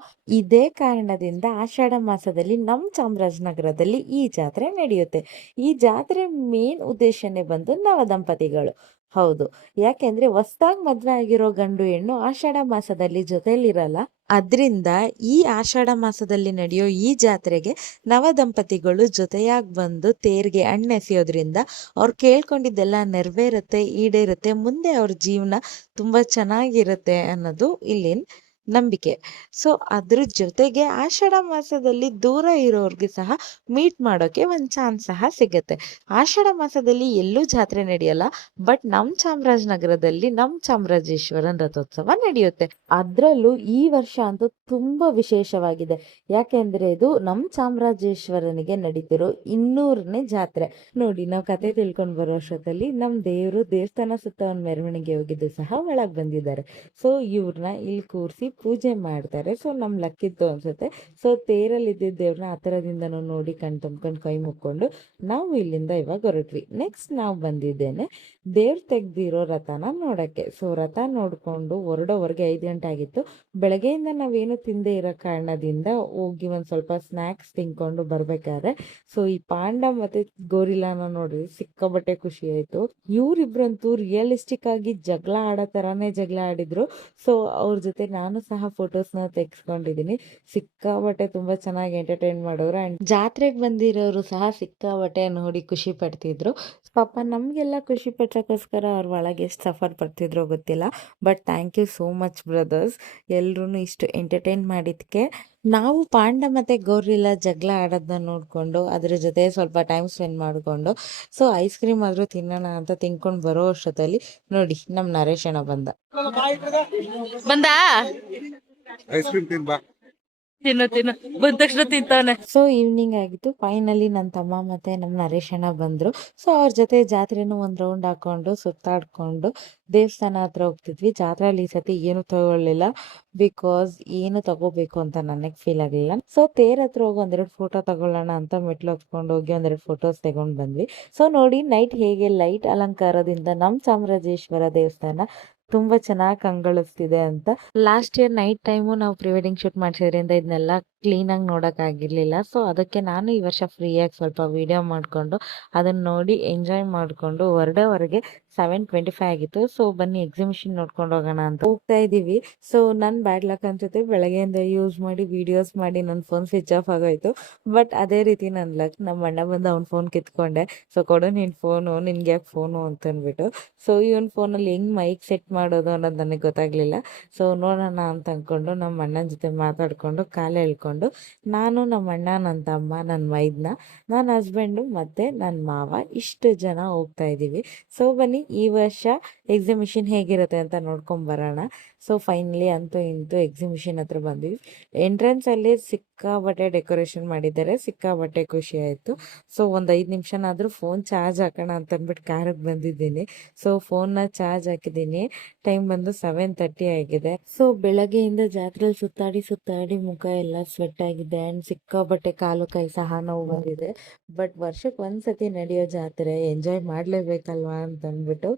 ಇದೇ ಕಾರಣದಿಂದ ಆಷಾಢ ಮಾಸದಲ್ಲಿ ನಮ್ಮ ಚಾಮರಾಜನಗರದಲ್ಲಿ ಈ ಜಾತ್ರೆ ನಡೆಯುತ್ತೆ. ಈ ಜಾತ್ರೆ ಮೇನ್ ಉದ್ದೇಶನೇ ಬಂದು ನವದಂಪತಿಗಳು. ಹೌದು, ಯಾಕೆಂದ್ರೆ ಹೊಸ್ದಾಗಿ ಮದ್ವೆ ಆಗಿರೋ ಗಂಡು ಹೆಣ್ಣು ಆಷಾಢ ಮಾಸದಲ್ಲಿ ಜೊತೆಲಿರಲ್ಲ. ಅದ್ರಿಂದ ಈ ಆಷಾಢ ಮಾಸದಲ್ಲಿ ನಡೆಯೋ ಈ ಜಾತ್ರೆಗೆ ನವದಂಪತಿಗಳು ಜೊತೆಯಾಗಿ ಬಂದು ತೇರ್ಗೆ ಎಸೆಯೋದ್ರಿಂದ ಅವ್ರು ಕೇಳ್ಕೊಂಡಿದ್ದೆಲ್ಲ ನೆರವೇರುತ್ತೆ, ಈಡೇರುತ್ತೆ, ಮುಂದೆ ಅವ್ರ ಜೀವನ ತುಂಬಾ ಚೆನ್ನಾಗಿರುತ್ತೆ ಅನ್ನೋದು ಇಲ್ಲಿನ ನಂಬಿಕೆ. ಸೊ ಅದ್ರ ಜೊತೆಗೆ ಆಷಾಢ ಮಾಸದಲ್ಲಿ ದೂರ ಇರೋರ್ಗೆ ಸಹ ಮೀಟ್ ಮಾಡೋಕೆ ಒಂದು ಚಾನ್ಸ್ ಸಹ ಸಿಗುತ್ತೆ. ಆಷಾಢ ಮಾಸದಲ್ಲಿ ಎಲ್ಲೂ ಜಾತ್ರೆ ನಡೆಯಲ್ಲ, ಬಟ್ ನಮ್ಮ ಚಾಮರಾಜನಗರದಲ್ಲಿ ನಮ್ಮ ಚಾಮರಾಜೇಶ್ವರನ್ ರಥೋತ್ಸವ ನಡೆಯುತ್ತೆ. ಅದ್ರಲ್ಲೂ ಈ ವರ್ಷ ಅಂತೂ ತುಂಬಾ ವಿಶೇಷವಾಗಿದೆ, ಯಾಕೆಂದ್ರೆ ಇದು ನಮ್ಮ ಚಾಮರಾಜೇಶ್ವರನಿಗೆ ನಡೀತಿರೋ 200ನೇ ಜಾತ್ರೆ. ನೋಡಿ, ನಾವು ಕತೆ ತಿಳ್ಕೊಂಡು ಬರೋ ಅಷ್ಟೊತ್ತಲ್ಲಿ ನಮ್ಮ ದೇವರು ದೇವಸ್ಥಾನ ಸುತ್ತ ಒಂದು ಮೆರವಣಿಗೆ ಹೋಗಿದ್ದು ಸಹ ಒಳಗೆ ಬಂದಿದ್ದಾರೆ. ಸೊ ಇವ್ರನ್ನ ಇಲ್ಲಿ ಕೂರಿಸಿ ಪೂಜೆ ಮಾಡ್ತಾರೆ. ಸೊ ನಮ್ ಲಕ್ಕಿತ್ತು ಅನ್ಸುತ್ತೆ. ಸೊ ತೇರಲ್ಲಿ ಇದ್ದಿದ್ದ ದೇವ್ರನ್ನ ಆ ಥರದಿಂದನೂ ನೋಡಿ ಕಣ್ ತುಂಬ್ಕೊಂಡು ಕೈ ಮುಕ್ಕೊಂಡು ನಾವು ಇಲ್ಲಿಂದ ಇವಾಗ ಹೊರಟ್ವಿ. ನೆಕ್ಸ್ಟ್ ನಾವು ಬಂದಿದ್ದೇನೆ ದೇವ್ರ ತೆಗ್ದಿರೋ ರಥನ ನೋಡಕ್ಕೆ. ಸೊ ರಥ ನೋಡ್ಕೊಂಡು ಹೊರಡೋವರೆಗೆ 5 ಗಂಟೆ ಆಗಿತ್ತು. ಬೆಳಗ್ಗೆಯಿಂದ ನಾವೇನು ತಿಂದೇ ಇರೋ ಕಾರಣದಿಂದ ಹೋಗಿ ಒಂದ್ ಸ್ವಲ್ಪ ಸ್ನಾಕ್ಸ್ ತಿನ್ಕೊಂಡು ಬರ್ಬೇಕಾದ್ರೆ ಸೊ ಈ ಪಾಂಡ ಮತ್ತೆ ಗೋರಿಲಾನ ನೋಡಿ ಸಿಕ್ಕಾಬಟ್ಟೆ ಖುಷಿ ಆಯ್ತು. ಇವ್ರಿಬ್ರಂತೂ ರಿಯಲಿಸ್ಟಿಕ್ ಆಗಿ ಜಗಳ ಆಡೋ ತರಾನೇ ಜಗಳ ಆಡಿದ್ರು. ಸೊ ಅವ್ರ ಜೊತೆ ನಾನು ಸಹ ಫೋಟೋಸ್ನ ತೆಗೆಸ್ಕೊಂಡಿದೀನಿ. ಸಿಕ್ಕಾಬಟ್ಟೆ ತುಂಬಾ ಚೆನ್ನಾಗಿ ಎಂಟರ್ಟೈನ್ ಮಾಡೋರು. ಅಂಡ್ ಜಾತ್ರೆಗೆ ಬಂದಿರೋರು ಸಹ ಸಿಕ್ಕಾಬಟ್ಟೆ ನೋಡಿ ಖುಷಿ ಪಡ್ತಿದ್ರು. ಪಾಪ ನಮ್ಗೆಲ್ಲ ಖುಷಿ ಪಟ್ಟಕ್ಕೋಸ್ಕರ ಅವ್ರ ಒಳಗೆ ಎಷ್ಟು ಸಫರ್ ಪಡ್ತಿದ್ರು ಗೊತ್ತಿಲ್ಲ. But thank you so much brothers, ಎಲ್ರೂ ಇಷ್ಟು ಎಂಟರ್ಟೈನ್ ಮಾಡಿದ್ಕೆ. ನಾವು ಪಾಂಡ ಮತ್ತೆ ಗೋರಿಲ್ಲ ಜಗಳ ಆಡೋದನ್ನ ನೋಡ್ಕೊಂಡು ಅದ್ರ ಜೊತೆ ಸ್ವಲ್ಪ ಟೈಮ್ ಸ್ಪೆಂಡ್ ಮಾಡ್ಕೊಂಡು ಸೊ ಐಸ್ ಕ್ರೀಮ್ ಆದ್ರೂ ತಿನ್ನೋಣ ಅಂತ ತಿನ್ಕೊಂಡು ಬರೋ ಅಷ್ಟೊತ್ತಲ್ಲಿ ನೋಡಿ ನಮ್ ನರೇಶನ ಬಂದ. ಐಸ್ ಕ್ರೀಮ್ ತಿನ್ ಬಾ. ತಿನ್ನು ಬಂದ ತಕ್ಷಣ ತಿಂತಾನೆ. ಸೊ ಈವ್ನಿಂಗ್ ಆಗಿತ್ತು. ಫೈನಲಿ ನನ್ನ ತಮ್ಮ ಮತ್ತೆ ನಮ್ಮ ನರೇಶನ ಬಂದ್ರು. ಸೊ ಅವ್ರ ಜೊತೆ ಜಾತ್ರೆನೂ ಒಂದ್ ರೌಂಡ್ ಹಾಕೊಂಡು ಸುತ್ತಾಡ್ಕೊಂಡು ದೇವಸ್ಥಾನ ಹತ್ರ ಹೋಗ್ತಿದ್ವಿ. ಜಾತ್ರೆಯಲ್ಲಿ ಈ ಸತಿ ಏನು ತಗೊಳ್ಳಿಲ್ಲ, ಬಿಕಾಸ್ ಏನು ತಗೋಬೇಕು ಅಂತ ನನಗೆ ಫೀಲ್ ಆಗಲಿಲ್ಲ. ಸೊ ತೇರ್ ಹತ್ರ ಹೋಗಿ ಒಂದೆರಡು ಫೋಟೋ ತಗೊಳ್ಳೋಣ ಅಂತ ಮೆಟ್ಲು ಹೊತ್ಕೊಂಡು ಹೋಗಿ ಒಂದೆರಡು ಫೋಟೋಸ್ ತಗೊಂಡ್ ಬಂದ್ವಿ. ಸೊ ನೋಡಿ ನೈಟ್ ಹೇಗೆ ಲೈಟ್ ಅಲಂಕಾರದಿಂದ ನಮ್ಮ ಚಾಮರಾಜೇಶ್ವರ ದೇವಸ್ಥಾನ ತುಂಬಾ ಚೆನ್ನಾಗಿ ಕಂಗೊಳಿಸ್ತಿದೆ ಅಂತ. ಲಾಸ್ಟ್ ಇಯರ್ ನೈಟ್ ಟೈಮು ನಾವು ಪ್ರೀ ವೆಡ್ಡಿಂಗ್ ಶೂಟ್ ಮಾಡಿಸಿದ್ರಿಂದ ಇದನ್ನೆಲ್ಲ ಕ್ಲೀನ್ ಆಗಿ ನೋಡಕ್ ಆಗಿರ್ಲಿಲ್ಲ. ಸೊ ಅದಕ್ಕೆ ನಾನು ಈ ವರ್ಷ ಫ್ರೀಯಾಗಿ ಸ್ವಲ್ಪ ವಿಡಿಯೋ ಮಾಡ್ಕೊಂಡು ಅದನ್ನ ನೋಡಿ ಎಂಜಾಯ್ ಮಾಡ್ಕೊಂಡು ಹೊರಡೋವರೆಗೆ 7:25 ಆಗಿತ್ತು. ಸೊ ಬನ್ನಿ ಎಕ್ಸಿಬಿಷನ್ ನೋಡ್ಕೊಂಡು ಹೋಗೋಣ ಅಂತ ಹೋಗ್ತಾ ಇದೀವಿ. ಸೊ ನನ್ ಬ್ಯಾಡ್ ಲಕ್ ಅನ್ಸುತ್ತೆ, ಬೆಳಗ್ಗೆಯಿಂದ ಯೂಸ್ ಮಾಡಿ ವಿಡಿಯೋಸ್ ಮಾಡಿ ನನ್ನ ಫೋನ್ ಸ್ವಿಚ್ ಆಫ್ ಆಗೋಯ್ತು. ಬಟ್ ಅದೇ ರೀತಿ ನನ್ ಲಕ್, ನಮ್ಮ ಅಣ್ಣ ಬಂದು ಅವ್ನ ಫೋನ್ ಕಿತ್ಕೊಂಡೆ. ಸೊ ಕೊಡು ನಿನ್ ಫೋನು, ನಿನ್ಗೆ ಯಾಕೆ ಫೋನು ಅಂತ ಅಂದ್ಬಿಟ್ಟು. ಸೊ ಇವನ್ ಫೋನಲ್ಲಿ ಹೆಂಗ್ ಮೈಕ್ ಸೆಟ್ ಮಾಡೋದು ಅನ್ನೋದು ನನಗೆ ಗೊತ್ತಾಗ್ಲಿಲ್ಲ. ಸೊ ನೋಡೋಣ ಅಂತ ಅನ್ಕೊಂಡು ನಮ್ಮ ಅಣ್ಣನ ಜೊತೆ ಮಾತಾಡ್ಕೊಂಡು ಕಾಲು ಎಳ್ಕೊಂಡು ನಾನು, ನಮ್ಮ ಅಣ್ಣ, ನನ್ನ ತಮ್ಮ, ನನ್ನ ಮೈದ್ನ, ನನ್ನ ಹಸ್ಬೆಂಡು ಮತ್ತೆ ನನ್ನ ಮಾವ ಇಷ್ಟು ಜನ ಹೋಗ್ತಾ ಇದೀವಿ. ಸೊ ಬನ್ನಿ ಈ ವರ್ಷ ಎಕ್ಸಿಬಿಷನ್ ಹೇಗಿರುತ್ತೆ ಅಂತ ನೋಡ್ಕೊಂಡ್ ಬರೋಣ. ಸೊ ಫೈನಲಿ ಅಂತೂ ಇಂತೂ ಎಕ್ಸಿಬಿಷನ್ ಹತ್ರ ಬಂದ್ವಿ. ಎಂಟ್ರೆನ್ಸ್ ಅಲ್ಲಿ ಸಿಕ್ಕಾಬಟ್ಟೆ ಡೆಕೋರೇಷನ್ ಮಾಡಿದ್ದಾರೆ, ಸಿಕ್ಕಾಬಟ್ಟೆ ಖುಷಿ ಆಯ್ತು. ಸೊ ಒಂದ್ 5 ನಿಮಿಷನಾದ್ರೂ ಫೋನ್ ಚಾರ್ಜ್ ಹಾಕೋಣ ಅಂತ ಅಂದ್ಬಿಟ್ಟು ಕಾರಿಗೆ ಬಂದಿದ್ದೀನಿ. ಸೊ ಫೋನ್ನ ಚಾರ್ಜ್ ಹಾಕಿದ್ದೀನಿ. ಟೈಮ್ ಬಂದು 7:30 ಆಗಿದೆ. ಸೊ ಬೆಳಗ್ಗೆಯಿಂದ ಜಾತ್ರೆಯಲ್ಲಿ ಸುತ್ತಾಡಿ ಮುಖ ಎಲ್ಲ ಸ್ವೆಟ್ ಆಗಿದೆ ಅಂಡ್ ಸಿಕ್ಕಾಬಟ್ಟೆ ಕಾಲು ಕೈ ಸಹ ನೋವು ಬಂದಿದೆ. ಬಟ್ ವರ್ಷಕ್ಕೆ ಒಂದ್ಸತಿ ನಡೆಯೋ ಜಾತ್ರೆ ಎಂಜಾಯ್ ಮಾಡ್ಲೇಬೇಕಲ್ವಾ ಅಂತ ಅಂದ್ಬಿಟ್ಟು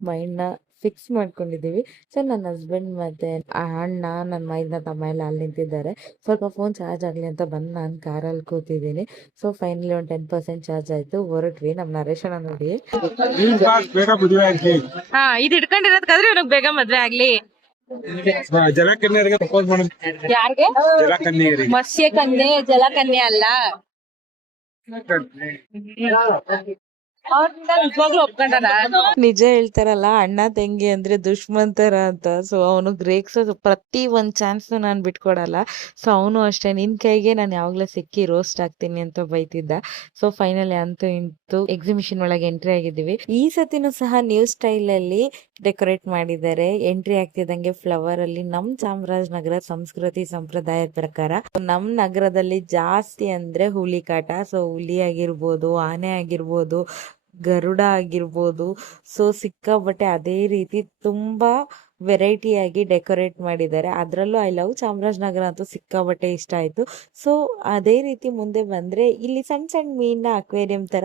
ಮೈಂಡ್ನ ಫಿಕ್ಸ್ ಮಾಡ್ಕೊಂಡಿದೀವಿ. ಸೊ ನನ್ನ ಹಸ್ಬೆಂಡ್ ಮತ್ತೆ ಅಣ್ಣ, ನನ್ನ ಮೈದ್ನ ತಮ್ಮ ಎಲ್ಲ ಅಲ್ಲಿ ನಿಂತಿದ್ದಾರೆ. ಸ್ವಲ್ಪ ಫೋನ್ ಚಾರ್ಜ್ ಆಗ್ಲಿ ಅಂತ ಬಂದು ನಾನು ಕಾರಲ್ಲಿ ಕೂತಿದ್ದೀನಿ. ಸೊ ಫೈನಲಿ ಒಂದು 10% ಚಾರ್ಜ್ ಆಯ್ತು, ಹೊರಟ್ವಿ. ನಮ್ಮ ನರೇಶನ ನೋಡಿ ಇದು ಹಿಡ್ಕೊಂಡಿರೋದಕ್ಕಾದ್ರೆ ಇವ್ನಿಗೆ ಬೇಗ ಮದ್ವೆ ಆಗ್ಲಿ. ಜಲಕನ್ಯರಿಗೆ ಪ್ರಪೋಸ್ ಮಾಡೋದು. ಯಾರಿಗೆ? ಜಲಕನ್ಯರಿಗೆ. ಮತ್ಸ್ಯ ಕನ್ಯೆ, ಜಲಕನ್ಯೆ ಅಲ್ಲ. ಅವ್ರಿಂದ ನಿಜವಾಗ್ಲೂ ಒಪ್ಕೊಂಡಾರ. ನಿಜ ಹೇಳ್ತಾರಲ್ಲ, ಅಣ್ಣ ತಂಗಿ ಅಂದ್ರೆ ದುಷ್ಮಂತರ ಅಂತ. ಸೊ ಅವನು ರೇಗ್ಸೋದು ಪ್ರತಿ ಒಂದ್ ಚಾನ್ಸ್ ನಾನ್ ಬಿಟ್ಕೊಡಲ್ಲ. ಸೊ ಅವನು ಅಷ್ಟೇ, ನಿನ್ ಕೈಗೆ ನಾನು ಯಾವಾಗ್ಲೂ ಸಿಕ್ಕಿ ರೋಸ್ಟ್ ಆಗ್ತೀನಿ ಅಂತ ಬೈತಿದ್ದ. ಸೊ ಫೈನಲಿ ಅಂತೂ ಇಂತೂ ಎಕ್ಸಿಬಿಷನ್ ಒಳಗೆ ಎಂಟ್ರಿ ಆಗಿದ್ದೀವಿ. ಈ ಸತಿನೂ ಸಹ ನ್ಯೂ ಸ್ಟೈಲ್ ಅಲ್ಲಿ ಡೆಕೋರೇಟ್ ಮಾಡಿದ್ದಾರೆ. ಎಂಟ್ರಿ ಆಗ್ತಿದ್ದಂಗೆ ಫ್ಲವರ್ ಅಲ್ಲಿ ನಮ್ ಚಾಮರಾಜನಗರ ಸಂಸ್ಕೃತಿ ಸಂಪ್ರದಾಯದ ಪ್ರಕಾರ ನಮ್ ನಗರದಲ್ಲಿ ಜಾಸ್ತಿ ಅಂದ್ರೆ ಹುಲಿ ಕಾಟ. ಸೊ ಹುಲಿ ಆಗಿರ್ಬೋದು, ಆನೆ ಆಗಿರ್ಬೋದು, ಗರುಡ ಆಗಿರ್ಬೋದು, ಸೊ ಸಿಕ್ಕಾಬಟ್ಟೆ ಅದೇ ರೀತಿ ತುಂಬಾ ವೆರೈಟಿ ಆಗಿ ಡೆಕೋರೇಟ್ ಮಾಡಿದ್ದಾರೆ. ಅದ್ರಲ್ಲೂ ಐ ಲವ್ ಚಾಮರಾಜನಗರ ಅಂತೂ ಸಿಕ್ಕಾಬಟ್ಟೆ ಇಷ್ಟ ಆಯ್ತು. ಸೊ ಅದೇ ರೀತಿ ಮುಂದೆ ಬಂದ್ರೆ ಇಲ್ಲಿ ಸಣ್ಣ ಸಣ್ಣ ಮೀನಿನ ಅಕ್ವೇರಿಯಂ ತರ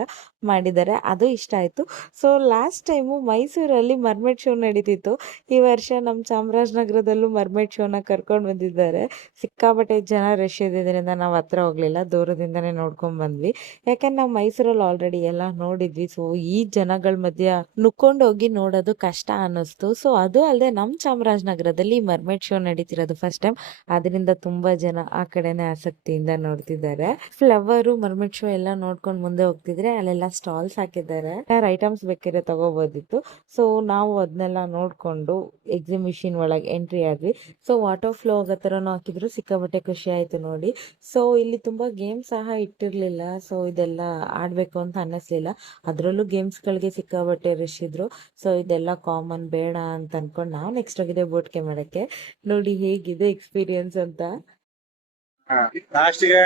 ಮಾಡಿದ್ದಾರೆ, ಅದು ಇಷ್ಟ ಆಯ್ತು. ಸೊ ಲಾಸ್ಟ್ ಟೈಮು ಮೈಸೂರಲ್ಲಿ ಮರ್ಮೇಡ್ ಶೋ ನಡೀತಿತ್ತು. ಈ ವರ್ಷ ನಮ್ಮ ಚಾಮರಾಜನಗರದಲ್ಲೂ ಮರ್ಮೇಡ್ ಶೋನ ಕರ್ಕೊಂಡು ಬಂದಿದ್ದಾರೆ. ಸಿಕ್ಕಾಬಟ್ಟೆ ಜನ ರಶ್ ಇದ್ದಿದ್ದರಿಂದ ನಾವು ಹತ್ರ ಹೋಗ್ಲಿಲ್ಲ, ದೂರದಿಂದನೇ ನೋಡ್ಕೊಂಡ್ ಬಂದ್ವಿ. ಯಾಕಂದ್ರೆ ನಾವು ಮೈಸೂರಲ್ಲಿ ಆಲ್ರೆಡಿ ಎಲ್ಲ ನೋಡಿದ್ವಿ. ಸೊ ಈ ಜನಗಳ ಮಧ್ಯ ನುಕ್ಕೊಂಡು ಹೋಗಿ ನೋಡೋದು ಕಷ್ಟ ಅನ್ನಿಸ್ತು. ಸೊ ಅದು ಅಲ್ಲದೆ ನಮ್ಮ ಚಾಮರಾಜನಗರದಲ್ಲಿ ಮರ್ಮೇಡ್ ಶೋ ನಡೀತಿರೋದು ಫಸ್ಟ್ ಟೈಮ್, ಅದರಿಂದ ತುಂಬಾ ಜನ ಆ ಕಡೆನೆ ಆಸಕ್ತಿಯಿಂದ ನೋಡ್ತಿದ್ದಾರೆ. ಫ್ಲವರ್ ಮರ್ಮೇಡ್ ಶೋ ಎಲ್ಲ ನೋಡ್ಕೊಂಡು ಮುಂದೆ ಹೋಗ್ತಿದ್ರೆ ಅಲ್ಲೆಲ್ಲ ಸ್ಟಾಲ್ಸ್ ಹಾಕಿದ್ದಾರೆ. ಐಟಮ್ಸ್ ಬೇಕಿದ್ರೆ ತಗೋಬೋದಿತ್ತು. ಸೊ ನಾವು ಅದನ್ನೆಲ್ಲ ನೋಡ್ಕೊಂಡು ಎಕ್ಸಿಬಿಷನ್ ಒಳಗೆ ಎಂಟ್ರಿ ಆದ್ವಿ. ಸೊ ವಾಟರ್ ಫ್ಲೋ ಆಗೋ ಥರನೂ ಹಾಕಿದ್ರು, ಸಿಕ್ಕಾಬಟ್ಟೆ ಖುಷಿ ಆಯ್ತು ನೋಡಿ. ಸೊ ಇಲ್ಲಿ ತುಂಬಾ ಗೇಮ್ಸ್ ಸಹ ಇಟ್ಟಿರ್ಲಿಲ್ಲ. ಸೊ ಇದೆಲ್ಲ ಆಡ್ಬೇಕು ಅಂತ ಅನ್ನಿಸ್ಲಿಲ್ಲ. ಅದ್ರಲ್ಲೂ ಗೇಮ್ಸ್ಗಳಿಗೆ ಸಿಕ್ಕಾಬಟ್ಟೆ ರಶ್ ಇದ್ರು. ಸೊ ಇದೆಲ್ಲ ಕಾಮನ್ ಬೇಡ ಅಂತ ಅನ್ಕೊಂಡು ನಾವು ನೆಕ್ಸ್ಟ್ ಹೋಗಿದೆ ಬೋಟ್ಗೆ ಮಾಡಕ್ಕೆ. ನೋಡಿ ಹೇಗಿದೆ ಎಕ್ಸ್ಪೀರಿಯನ್ಸ್ ಅಂತ. ಲಾಸ್ಟಿಗೆ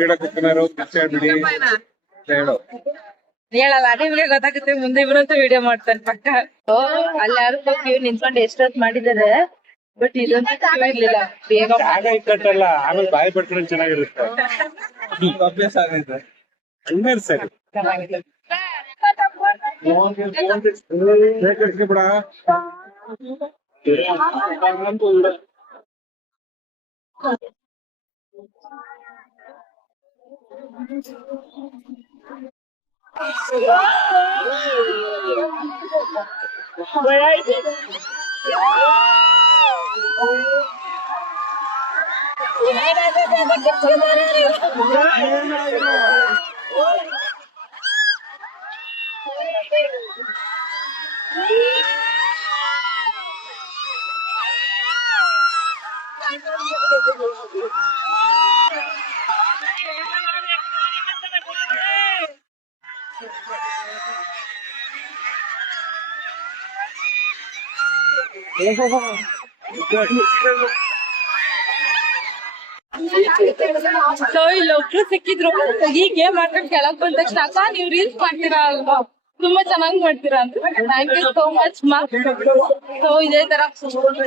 ಗಿಡ ಕುತ್ಕೊಂಡಾರು ಬಿಡಿ ಹೇಳು. ಹೇಳಲ್ಲ, ನಿಮ್ಗೆ ಗೊತ್ತಾಗುತ್ತೆ ಮುಂದೆ ಇವ್ರಂತೂ ವಿಡಿಯೋ ಮಾಡ್ತಾರೆ ಪಕ್ಕ. ಅಲ್ಲಿ ಯಾರು ಕ್ಯೂ ನಿಂತ್ಕೊಂಡು ಎಷ್ಟೊತ್ತು ಮಾಡಿದ್ದಾರೆ, ಬಟ್ ಇದಂತೂ ಕ್ಯೂ ಇರ್ಲಿಲ್ಲ. ಬೇಗ ಆಗ ಇಕ್ಕಟ್ಟಲ್ಲ, ಆಮೇಲೆ ಬಾಯಿ ಪಡ್ಕೊಂಡು ಚೆನ್ನಾಗಿರುತ್ತೆ. ಅಭ್ಯಾಸ ಆಗೈತೆ ಹಂಗಾರೆ ಸರಿ. ಬಿಡ ಸೊ ಇಲ್ಲೊಬ್ರು ಸಿಕ್ಕಿದ್ರು, ಈ ಗೇಮ್ ಆಡ್ಕೊಂಡು ಕೆಳಗ್ ಬಂದ ತಕ್ಷಣ ಅಕ್ಕ ನೀವು ರೀಲ್ಸ್ ಮಾಡ್ತೀರಾ ಅಲ್ವಾ, ತುಂಬಾ ಚೆನ್ನಾಗಿ ಮಾಡ್ತೀರಾ ಅಂತ. ಥ್ಯಾಂಕ್ ಯು ಸೋ ಮಚ್ ಮಾ. ಸೊ ಇದೇ ತರ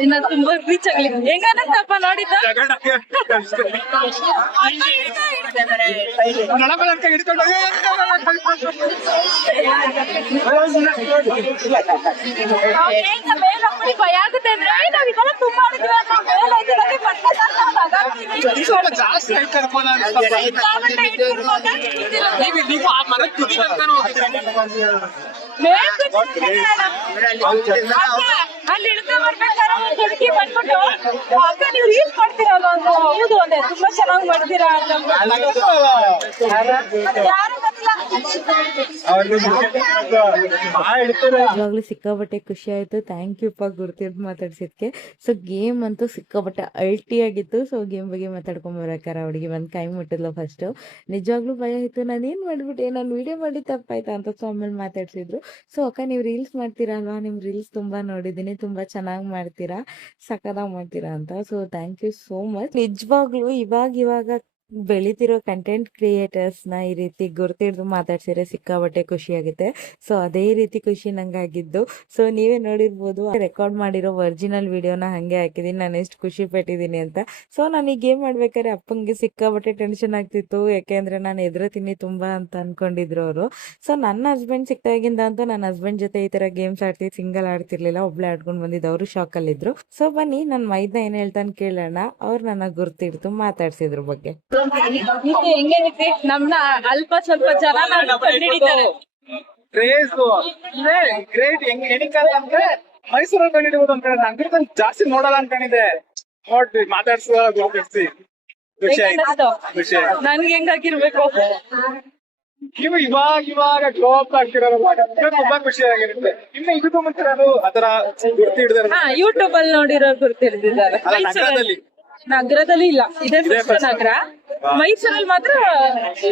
ಇನ್ನ ತುಂಬಾ ರೀಚ್ ಆಗ್ಲಿ. ಹೆಂಗನ್ನತ್ತಪ್ಪ ನೋಡಿದ್ದ? ಭಯ ಆಗುತ್ತೆ ಅಂದ್ರೆ ನಾವಿದೆಲ್ಲ ತುಂಬಾ ಅಲ್ಲಿ ಇಳ್ಕೊ ಬರ್ಬೇಕಾದ್ರೆ ಒಂದ್ ಹುಡುಗಿ ಬಂದ್ಬಿಟ್ಟು ಅಕ್ಕ ನೀವು ರೀಲ್ಸ್ ಮಾಡ್ತೀರಲ್ಲ ಅಂತ. ಹೌದು ಅಂದೆ, ತುಂಬಾ ಚೆನ್ನಾಗಿ ಮಾಡ್ತೀರಾ ಅಂತ. ಯಾರು ಇವಾಗ್ಲೂ ಸಿಕ್ಕಾಬಟ್ಟೆ ಖುಷಿ ಆಯ್ತು. ಥ್ಯಾಂಕ್ ಯು ಪಾ ಗುರ್ತಿದ್ ಮಾತಾಡ್ಸಿದ್ಕೆ. ಸೊ ಗೇಮ್ ಅಂತೂ ಸಿಕ್ಕಾಬಟ್ಟೆ ಅಲ್ಟಿ ಆಗಿತ್ತು. ಸೊ ಗೇಮ್ ಬಗ್ಗೆ ಮಾತಾಡ್ಕೊಂಡ್ ಬರ್ಬೇಕಾರೆ ಅವಳಿಗೆ ಒಂದ್ ಕೈ ಮುಟ್ಟಿದ್ಲು ಫಸ್ಟ್. ನಿಜವಾಗ್ಲೂ ಭಯ ಆಯ್ತು, ನಾನೇನ್ ಮಾಡ್ಬಿಟ್ಟೆ, ನಾನು ವಿಡಿಯೋ ಮಾಡಿ ತಪ್ಪಾಯ್ತಾ ಅಂತ. ಸೊ ಆಮೇಲೆ ಮಾತಾಡ್ಸಿದ್ರು. ಸೊ ಅಕ್ಕ ನೀವು ರೀಲ್ಸ್ ಮಾಡ್ತೀರಾ ಅಲ್ವಾ, ನಿಮ್ ರೀಲ್ಸ್ ತುಂಬಾ ನೋಡಿದೀನಿ, ತುಂಬಾ ಚೆನ್ನಾಗಿ ಮಾಡ್ತೀರಾ, ಸಖತ್ತಾಗಿ ಮಾಡ್ತೀರಾ ಅಂತ. So thank you so much. ನಿಜವಾಗ್ಲೂ ಇವಾಗ ಬೆಳಿತಿರೋ ಕಂಟೆಂಟ್ ಕ್ರಿಯೇಟರ್ಸ್ ನ ಈ ರೀತಿ ಗುರ್ತಿಡ್ದು ಮಾತಾಡ್ಸಿದ್ರೆ ಸಿಕ್ಕಾಬಟ್ಟೆ ಖುಷಿ ಆಗುತ್ತೆ. ಸೊ ಅದೇ ರೀತಿ ಖುಷಿ ನಂಗಾಗಿದ್ದು. ಸೊ ನೀವೇ ನೋಡಿರ್ಬೋದು, ರೆಕಾರ್ಡ್ ಮಾಡಿರೋ ಒರಿಜಿನಲ್ ವಿಡಿಯೋನ ಹಂಗೆ ಹಾಕಿದೀನಿ, ನಾನು ಎಷ್ಟು ಖುಷಿ ಪಟ್ಟಿದ್ದೀನಿ ಅಂತ. ಸೊ ನಾನು ಈ ಗೇಮ್ ಮಾಡ್ಬೇಕಾದ್ರೆ ಅಪ್ಪಂಗೆ ಸಿಕ್ಕಾಬಟ್ಟೆ ಟೆನ್ಷನ್ ಆಗ್ತಿತ್ತು, ಯಾಕೆಂದ್ರೆ ನಾನು ಎದುರತೀನಿ ತುಂಬಾ ಅಂತ ಅನ್ಕೊಂಡಿದ್ರು ಅವರು. ಸೊ ನನ್ನ ಹಸ್ಬೆಂಡ್ ಸಿಕ್ತಾಗಿಂದ ಅಂತೂ ನನ್ನ ಹಸ್ಬೆಂಡ್ ಜೊತೆ ಈ ತರ ಗೇಮ್ಸ್ ಆಡ್ತಿದ್ದು, ಸಿಂಗಲ್ ಆಡ್ತಿರ್ಲಿಲ್ಲ, ಒಬ್ಳೆ ಆಡ್ಕೊಂಡು ಬಂದಿದ್ದು. ಅವರು ಶಾಕ್ ಅಲ್ಲಿದ್ರು. ಸೊ ಬನ್ನಿ ನನ್ನ ಮೈದ್ನ ಏನ್ ಹೇಳ್ತಾನೆ ಕೇಳೋಣ. ಅವ್ರು ನನ್ನ ಗುರ್ತಿಡ್ತು ಮಾತಾಡ್ಸಿದ್ರ ಬಗ್ಗೆ. ಹೆಂಗೇನಿದೆ ನಮ್ನ ಅಲ್ಪ ಸ್ವಲ್ಪ ಜನ ಕಂಡಿಡಿತಾರೆ. ಗ್ರೇಟ್ ಅಂದ್ರೆ ಮೈಸೂರಲ್ಲಿ ಕಂಡಿಡಿಬೋದು ಅಂತ ನಂಗೆ ಜಾಸ್ತಿ ನೋಡಲ್ಲ ಅನ್ಕೊಂಡಿದ್ದೆ. ನೋಡಿ ಮಾತಾಡ್ಸಿ ಖುಷಿ ಆಯ್ತು. ನನ್ಗೆ ಹೆಂಗಾಗಿರ್ಬೇಕು ನೀವು ಇವಾಗ ಗ್ಲೋ ಅಪ್ ಆಗ್ತಿರೋದಲ್ಲ, ಇದು ತುಂಬಾ ಖುಷಿಯಾಗಿರುತ್ತೆ. ಇನ್ನು ಇದಕ್ಕೂ ಮುಂಚೆ ಅದು ಅದರ ಗುರ್ತು ಹಿಡಿದಾರೆ ಹಾ ಯೂಟ್ಯೂಬ್ ಅಲ್ಲಿ ನೋಡಿರೋ ಗುರ್ತಿರ್ತಿದ್ದಾರೆ. ನಗರದಲ್ಲಿ ನಗರದಲ್ಲಿ ಇಲ್ಲ, ಇದೇ first ನಗರ. ಮೈಸೂರಲ್ಲಿ ಮಾತ್ರ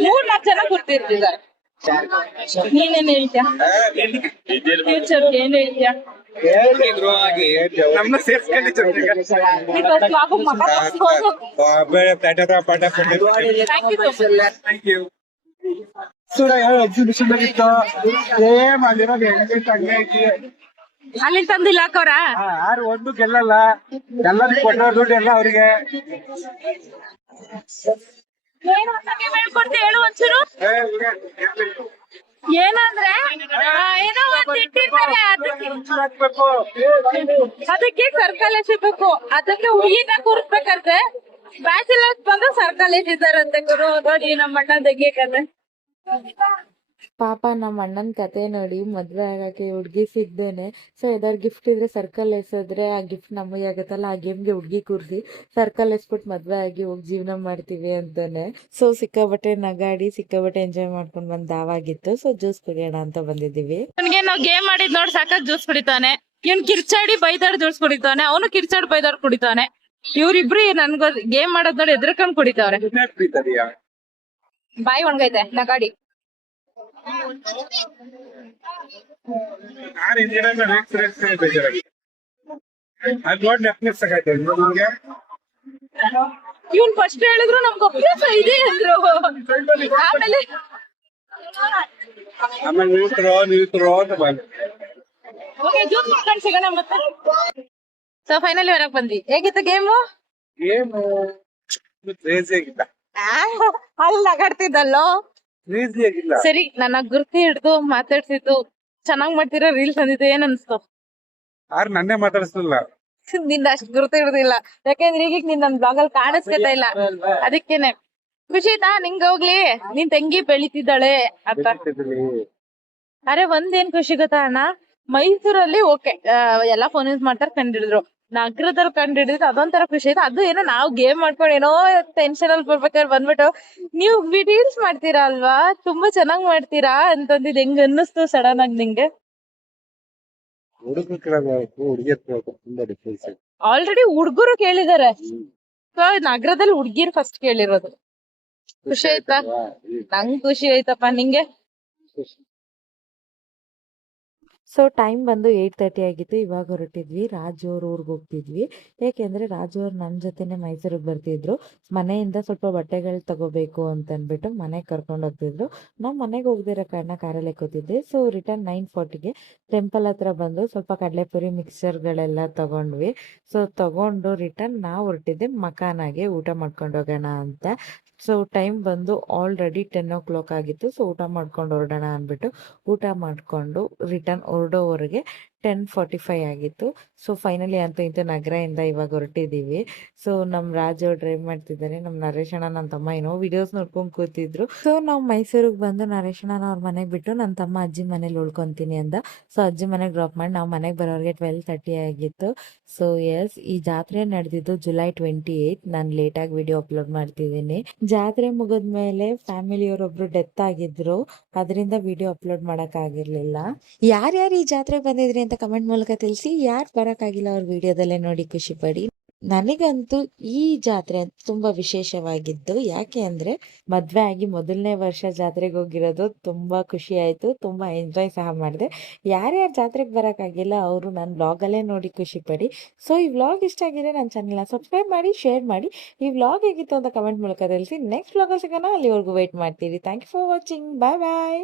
3-4 ಜನ ಗುರ್ತಿರ್ತಿದ್ದಾರೆ. ನೀನೇನ್ ಹೇಳ್ತೀಯ? ಫ್ಯೂಚರ್ ಏನ್ ಹೇಳ್ತೀಯ? ಗ್ರೋ ಆಗಿ ನಮ್ಮನ್ನ ಸೇರ್ಸ್ಕೊಂಡು ಥ್ಯಾಂಕ್ ಯು. ಎಕ್ಸಿಬಿಷನ್ ಇತ್ತು, ಸೇಮ್ ಅಲ್ಲಿರೋದು ಹಂಗೆ ಐತಿ. ಅಲ್ಲಿ ತಂದಿಲ್ಲ ಹಾಕೋರ ಯಾರು ಒಂದು ಗೆಲ್ಲಲ್ಲ, ಎಲ್ಲರಿಗೂ ಕೊಟ್ಟೋ ದುಡ್ಡು ಎಲ್ಲ ಅವ್ರಿಗೆ. ಏನು ಅಂತ ಹೇಳ್ಕೊಡ್ತೀಯ ಹೇಳು ಒಂಚೂರು. ಏನಂದ್ರೆ ಏನೋ ಒಂದ್ ಇಟ್ಟಿರ್ತಾರೆ, ಅದಕ್ಕೆ ಸರ್ಕಲ್ ಎಸಿಬೇಕು. ಅದಕ್ಕೆ ಹುಡುಗಿನ ಕೂರಿಸ್ಬೇಕಾದ್ರೆ ಬ್ಯಾಚುಲರ್ಸ್ ಬಂದು ಸರ್ಕಲ್ ಎಸಿದಾರಂತೆ ಗುರು. ನೋಡಿ ನಮ್ಮ ಅಣ್ಣ ತೆಗಿಯ ಕತೆ. ಪಾಪ ನಮ್ಮ ಅಣ್ಣನ ಕತೆ ನೋಡಿ ಮದ್ವೆ ಆಗಕ್ಕೆ ಹುಡ್ಗಿ ಸಿಗ್ದೇನೆ. ಸೊ ಯಾವ್ದಾದ್ರು ಗಿಫ್ಟ್ ಇದ್ರೆ ಸರ್ಕಲ್ ಎಸೆದ್ರೆ ಆ ಗಿಫ್ಟ್ ನಮಗೆ ಆಗತ್ತಲ್ಲ, ಆ ಗೇಮ್ಗೆ ಹುಡ್ಗಿ ಕೂರಿಸಿ ಸರ್ಕಲ್ ಎಸ್ಬಿಟ್ಟು ಮದ್ವೆ ಆಗಿ ಹೋಗಿ ಜೀವನ ಮಾಡ್ತೀವಿ ಅಂತಾನೆ. ಸೊ ಸಿಕ್ಕಾಬಟ್ಟೆ ನಗಾಡಿ ಸಿಕ್ಕಾಬಟ್ಟೆ ಎಂಜಾಯ್ ಮಾಡ್ಕೊಂಡ್ ಬಂದ್ ದಾವಾಗಿತ್ತು. ಸೊ ಜ್ಯೂಸ್ ಕುಡಿಯೋಣ ಅಂತ ಬಂದಿದ್ದೀವಿ. ಅವನಿಗೆ ನಾವು ಗೇಮ್ ಮಾಡಿದ್ ನೋಡಿ ಸಾಕಾಗಿ ಜ್ಯೂಸ್ ಕುಡಿತಾನೆ. ಇವ್ನ್ ಕಿರ್ಚಾಡಿ ಬೈದಾಡ್ ಜ್ಯೂಸ್ ಕುಡಿತಾನೆ, ಅವನು ಕಿರ್ಚಾಡಿ ಬೈದಾಡ್ ಕುಡಿತಾನೆ. ಇವ್ರಿಬ್ರು ನನ್ಗೋ ಗೇಮ್ ಮಾಡೋದ್ ನೋಡಿ ಎದ್ರಕೊಂಡ್ ಕುಡಿತಾವ್ರೆ. ಬಾಯಿ ಒಣಗೈತೆ ನಗಾಡಿ. ಇವ್ನ್ ಫಸ್ಟ್ ಹೇಳಿದ್ರು ನಮ್ಗೆ ಅಭ್ಯಾಸ ಇದೆ ಅಂದ್ರು. ಆಮೇಲೆ ಜ್ಯೂಸ್ ಮಾಡ್ಕೊಂಡ್ ಸಿಗೋಣ ಮತ್ತೆ. ಸೊ ಫೈನಲಿ ಹೊರಗ್ ಬಂದ್ವಿ. ಹೇಗಿತ್ತು ಗೇಮು? ಅಲ್ಲಿ ನಗಾಡ್ತಿದ್ದಲ್ಲೋ. ಸರಿ, ನನ್ನ ಗುರ್ತಿ ಹಿಡ್ದು ಮಾತಾಡ್ಸಿದ್ದು ಚೆನ್ನಾಗ್ ಮಾಡ್ತೀರಾ, ರೀಲ್ಸ್ ಅಂದಿದ್ದು ಏನ್ ಅನ್ಸ್ತು? ನನ್ನೇ ಮಾತಾಡಿಸ್ತಿಲ್ಲ, ನಿಂದ ಅಷ್ಟ್ ಗುರ್ತು ಹಿಡ್ದಿಲ್ಲ. ಯಾಕಂದ್ರೆ ಈಗ ನಿನ್ ನನ್ ಬ್ಲಾಗ್ ಅಲ್ಲಿ ಕಾಣಿಸ್ಕೊತಾ ಇಲ್ಲ, ಅದಕ್ಕೇನೆ. ಖುಷಿ ಆಯ್ತಾ ನಿಂಗ? ಹೋಗ್ಲಿ, ನಿನ್ ತಂಗಿ ಬೆಳಿತಿದ್ದಾಳೆ ಅಂತ. ಅರೆ ಒಂದೇನ್ ಖುಷಿ ಗೊತ್ತಾ ಅಣ್ಣ, ಮೈಸೂರಲ್ಲಿ ಓಕೆ ಎಲ್ಲಾ ಫೋನ್ ಯೂಸ್ ಮಾಡ್ತಾರೆ, ಕಂಡಿಡಿದ್ರು. ನಗರದಲ್ಲಿ ಕಂಡಿಡಿದ್ರೆ ಅದೊಂಥರ ಖುಷಿ ಆಯ್ತು. ಅದು ಏನೋ ನಾವು ಗೇಮ್ ಮಾಡ್ಕೊಂಡು ಏನೋ ಟೆನ್ಷನ್ ಅಲ್ಲಿ ಬರ್ಬೇಕಾದ್ರೆ ಬಂದ್ಬಿಟ್ಟು ನೀವು ರೀಲ್ಸ್ ಮಾಡ್ತೀರಾ ಅಲ್ವಾ, ತುಂಬಾ ಚೆನ್ನಾಗ್ ಮಾಡ್ತೀರಾ ಅಂತಂದಿದ್ ಹೆಂಗ್ ಅನ್ನಿಸ್ತು ಸಡನ್ ಆಗಿ ನಿಂಗೆ? ಆಲ್ರೆಡಿ ಹುಡ್ಗರು ಕೇಳಿದಾರೆ, ಸೊ ನಗರದಲ್ಲಿ ಹುಡ್ಗಿರ್ ಫಸ್ಟ್ ಕೇಳಿರೋದು. ಖುಷಿ ಆಯ್ತಾ? ನಂಗ್ ಖುಷಿ ಆಯ್ತಪ್ಪ, ನಿಂಗೆ? ಸೊ ಟೈಮ್ ಬಂದು 8:30 ಆಗಿತ್ತು. ಇವಾಗ ಹೊರಟಿದ್ವಿ, ರಾಜು ಅವ್ರ ಊರಿಗೆ ಹೋಗ್ತಿದ್ವಿ. ಯಾಕೆಂದ್ರೆ ರಾಜು ಅವ್ರು ನನ್ನ ಜೊತೆನೆ ಮೈಸೂರಿಗೆ ಬರ್ತಿದ್ರು. ಮನೆಯಿಂದ ಸ್ವಲ್ಪ ಬಟ್ಟೆಗಳು ತಗೋಬೇಕು ಅಂತ ಅಂದ್ಬಿಟ್ಟು ಮನೆಗೆ ಕರ್ಕೊಂಡು ಹೋಗ್ತಿದ್ರು. ನಾವು ಮನೆಗೆ ಹೋಗ್ದಿರೋ ಕಾರಣ ಕಾರಲ್ಲೇ ಕೂತಿದ್ದೆ. ಸೊ ರಿಟರ್ನ್ 9:40ಗೆ ಟೆಂಪಲ್ ಹತ್ರ ಬಂದು ಸ್ವಲ್ಪ ಕಡಲೆಪುರಿ ಮಿಕ್ಸರ್ಗಳೆಲ್ಲ ತಗೊಂಡ್ವಿ. ಸೊ ತಗೊಂಡು ರಿಟರ್ನ್ ನಾವು ಹೊರಟಿದ್ದೆ ಮಕಾನಾಗೆ ಊಟ ಮಾಡ್ಕೊಂಡು ಹೋಗೋಣ ಅಂತ. ಸೊ ಟೈಮ್ ಬಂದು ಆಲ್ರೆಡಿ 10 o'clock ಆಗಿತ್ತು. ಸೊ ಊಟ ಮಾಡ್ಕೊಂಡು ಹೊರಡೋಣ ಅಂದ್ಬಿಟ್ಟು ಊಟ ಮಾಡ್ಕೊಂಡು ರಿಟರ್ನ್ ಹೊರಡೋವರೆಗೆ 10:45 ಆಗಿತ್ತು. ಸೊ ಫೈನಲಿ ಅಂತೂ ಇಂತೂ ನಗರದಿಂದ ಇವಾಗ ಹೊರಟಿದ್ದೀವಿ. ಸೊ ನಮ್ಮ ರಾಜು ಡ್ರೈವ್ ಮಾಡ್ತಿದ್ದಾರೆ, ನಮ್ಮ ನರೇಶ್ ಅಣ್ಣ ನನ್ನ ತಮ್ಮ ಏನೋ ವಿಡಿಯೋಸ್ ನೋಡ್ಕೊಂಡು ಕೂತಿದ್ರು. ಸೊ ನಾವು ಮೈಸೂರಿಗೆ ಬಂದು ನರೇಶ್ ಅಣ್ಣ ಅವ್ರ ಮನೆಗೆ ಬಿಟ್ಟು ನನ್ನ ತಮ್ಮ ಅಜ್ಜಿ ಮನೇಲಿ ಉಳ್ಕೊಂತೀನಿ ಅಂದ. ಸೊ ಅಜ್ಜಿ ಮನೆಗೆ ಡ್ರಾಪ್ ಮಾಡಿ ನಾವು ಮನೆಗೆ ಬರೋರಿಗೆ 12:30 ಆಗಿತ್ತು. ಸೊ ಎಸ್, ಈ ಜಾತ್ರೆ ನಡೆದಿದ್ದು July 28. ನಾನು ಲೇಟಾಗಿ ವಿಡಿಯೋ ಅಪ್ಲೋಡ್ ಮಾಡ್ತಿದ್ದೀನಿ. ಜಾತ್ರೆ ಮುಗಿದ್ಮೇಲೆ ಫ್ಯಾಮಿಲಿಯವರೊಬ್ರು ಡೆತ್ ಆಗಿದ್ರು, ಅದರಿಂದ ವಿಡಿಯೋ ಅಪ್ಲೋಡ್ ಮಾಡಕ್ ಆಗಿರ್ಲಿಲ್ಲ. ಯಾರ್ಯಾರು ಈ ಜಾತ್ರೆ ಬಂದಿದ್ರಿ ಅಂತ ಕಮೆಂಟ್ ಮೂಲಕ ತಿಳಿಸಿ. ಯಾರು ಬರಕ್ಕಾಗಿಲ್ಲ ಅವ್ರ ವಿಡಿಯೋದಲ್ಲೇ ನೋಡಿ ಖುಷಿ ಪಡಿ. ನನಗಂತೂ ಈ ಜಾತ್ರೆ ತುಂಬಾ ವಿಶೇಷವಾಗಿದ್ದು, ಯಾಕೆ ಅಂದ್ರೆ ಮದ್ವೆ ಆಗಿ ಮೊದಲನೇ ವರ್ಷ ಜಾತ್ರೆಗೆ ಹೋಗಿರೋದು. ತುಂಬಾ ಖುಷಿ ಆಯ್ತು, ತುಂಬಾ ಎಂಜಾಯ್ ಸಹ ಮಾಡಿದೆ. ಯಾರ್ಯಾರು ಜಾತ್ರೆಗೆ ಬರೋಕ್ಕಾಗಿಲ್ಲ ಅವರು ನನ್ನ ಬ್ಲಾಗಲ್ಲೇ ನೋಡಿ ಖುಷಿ ಪಡಿ. ಸೊ ಈ ವ್ಲಾಗ್ ಇಷ್ಟ ಆಗಿದೆ, ನನ್ನ ಚಾನಲ್ನ ಸಬ್ಸ್ಕ್ರೈಬ್ ಮಾಡಿ, ಶೇರ್ ಮಾಡಿ. ಈ ವ್ಲಾಗ್ ಹೇಗಿತ್ತು ಅಂತ ಕಮೆಂಟ್ ಮೂಲಕ ತಿಳಿಸಿ. ನೆಕ್ಸ್ಟ್ ವ್ಲಾಗಲ್ಲಿ ಸಿಗೋಣ, ಅಲ್ಲಿವರೆಗೂ ವೇಟ್ ಮಾಡ್ತೀವಿ. Thank you for watching. Bye bye.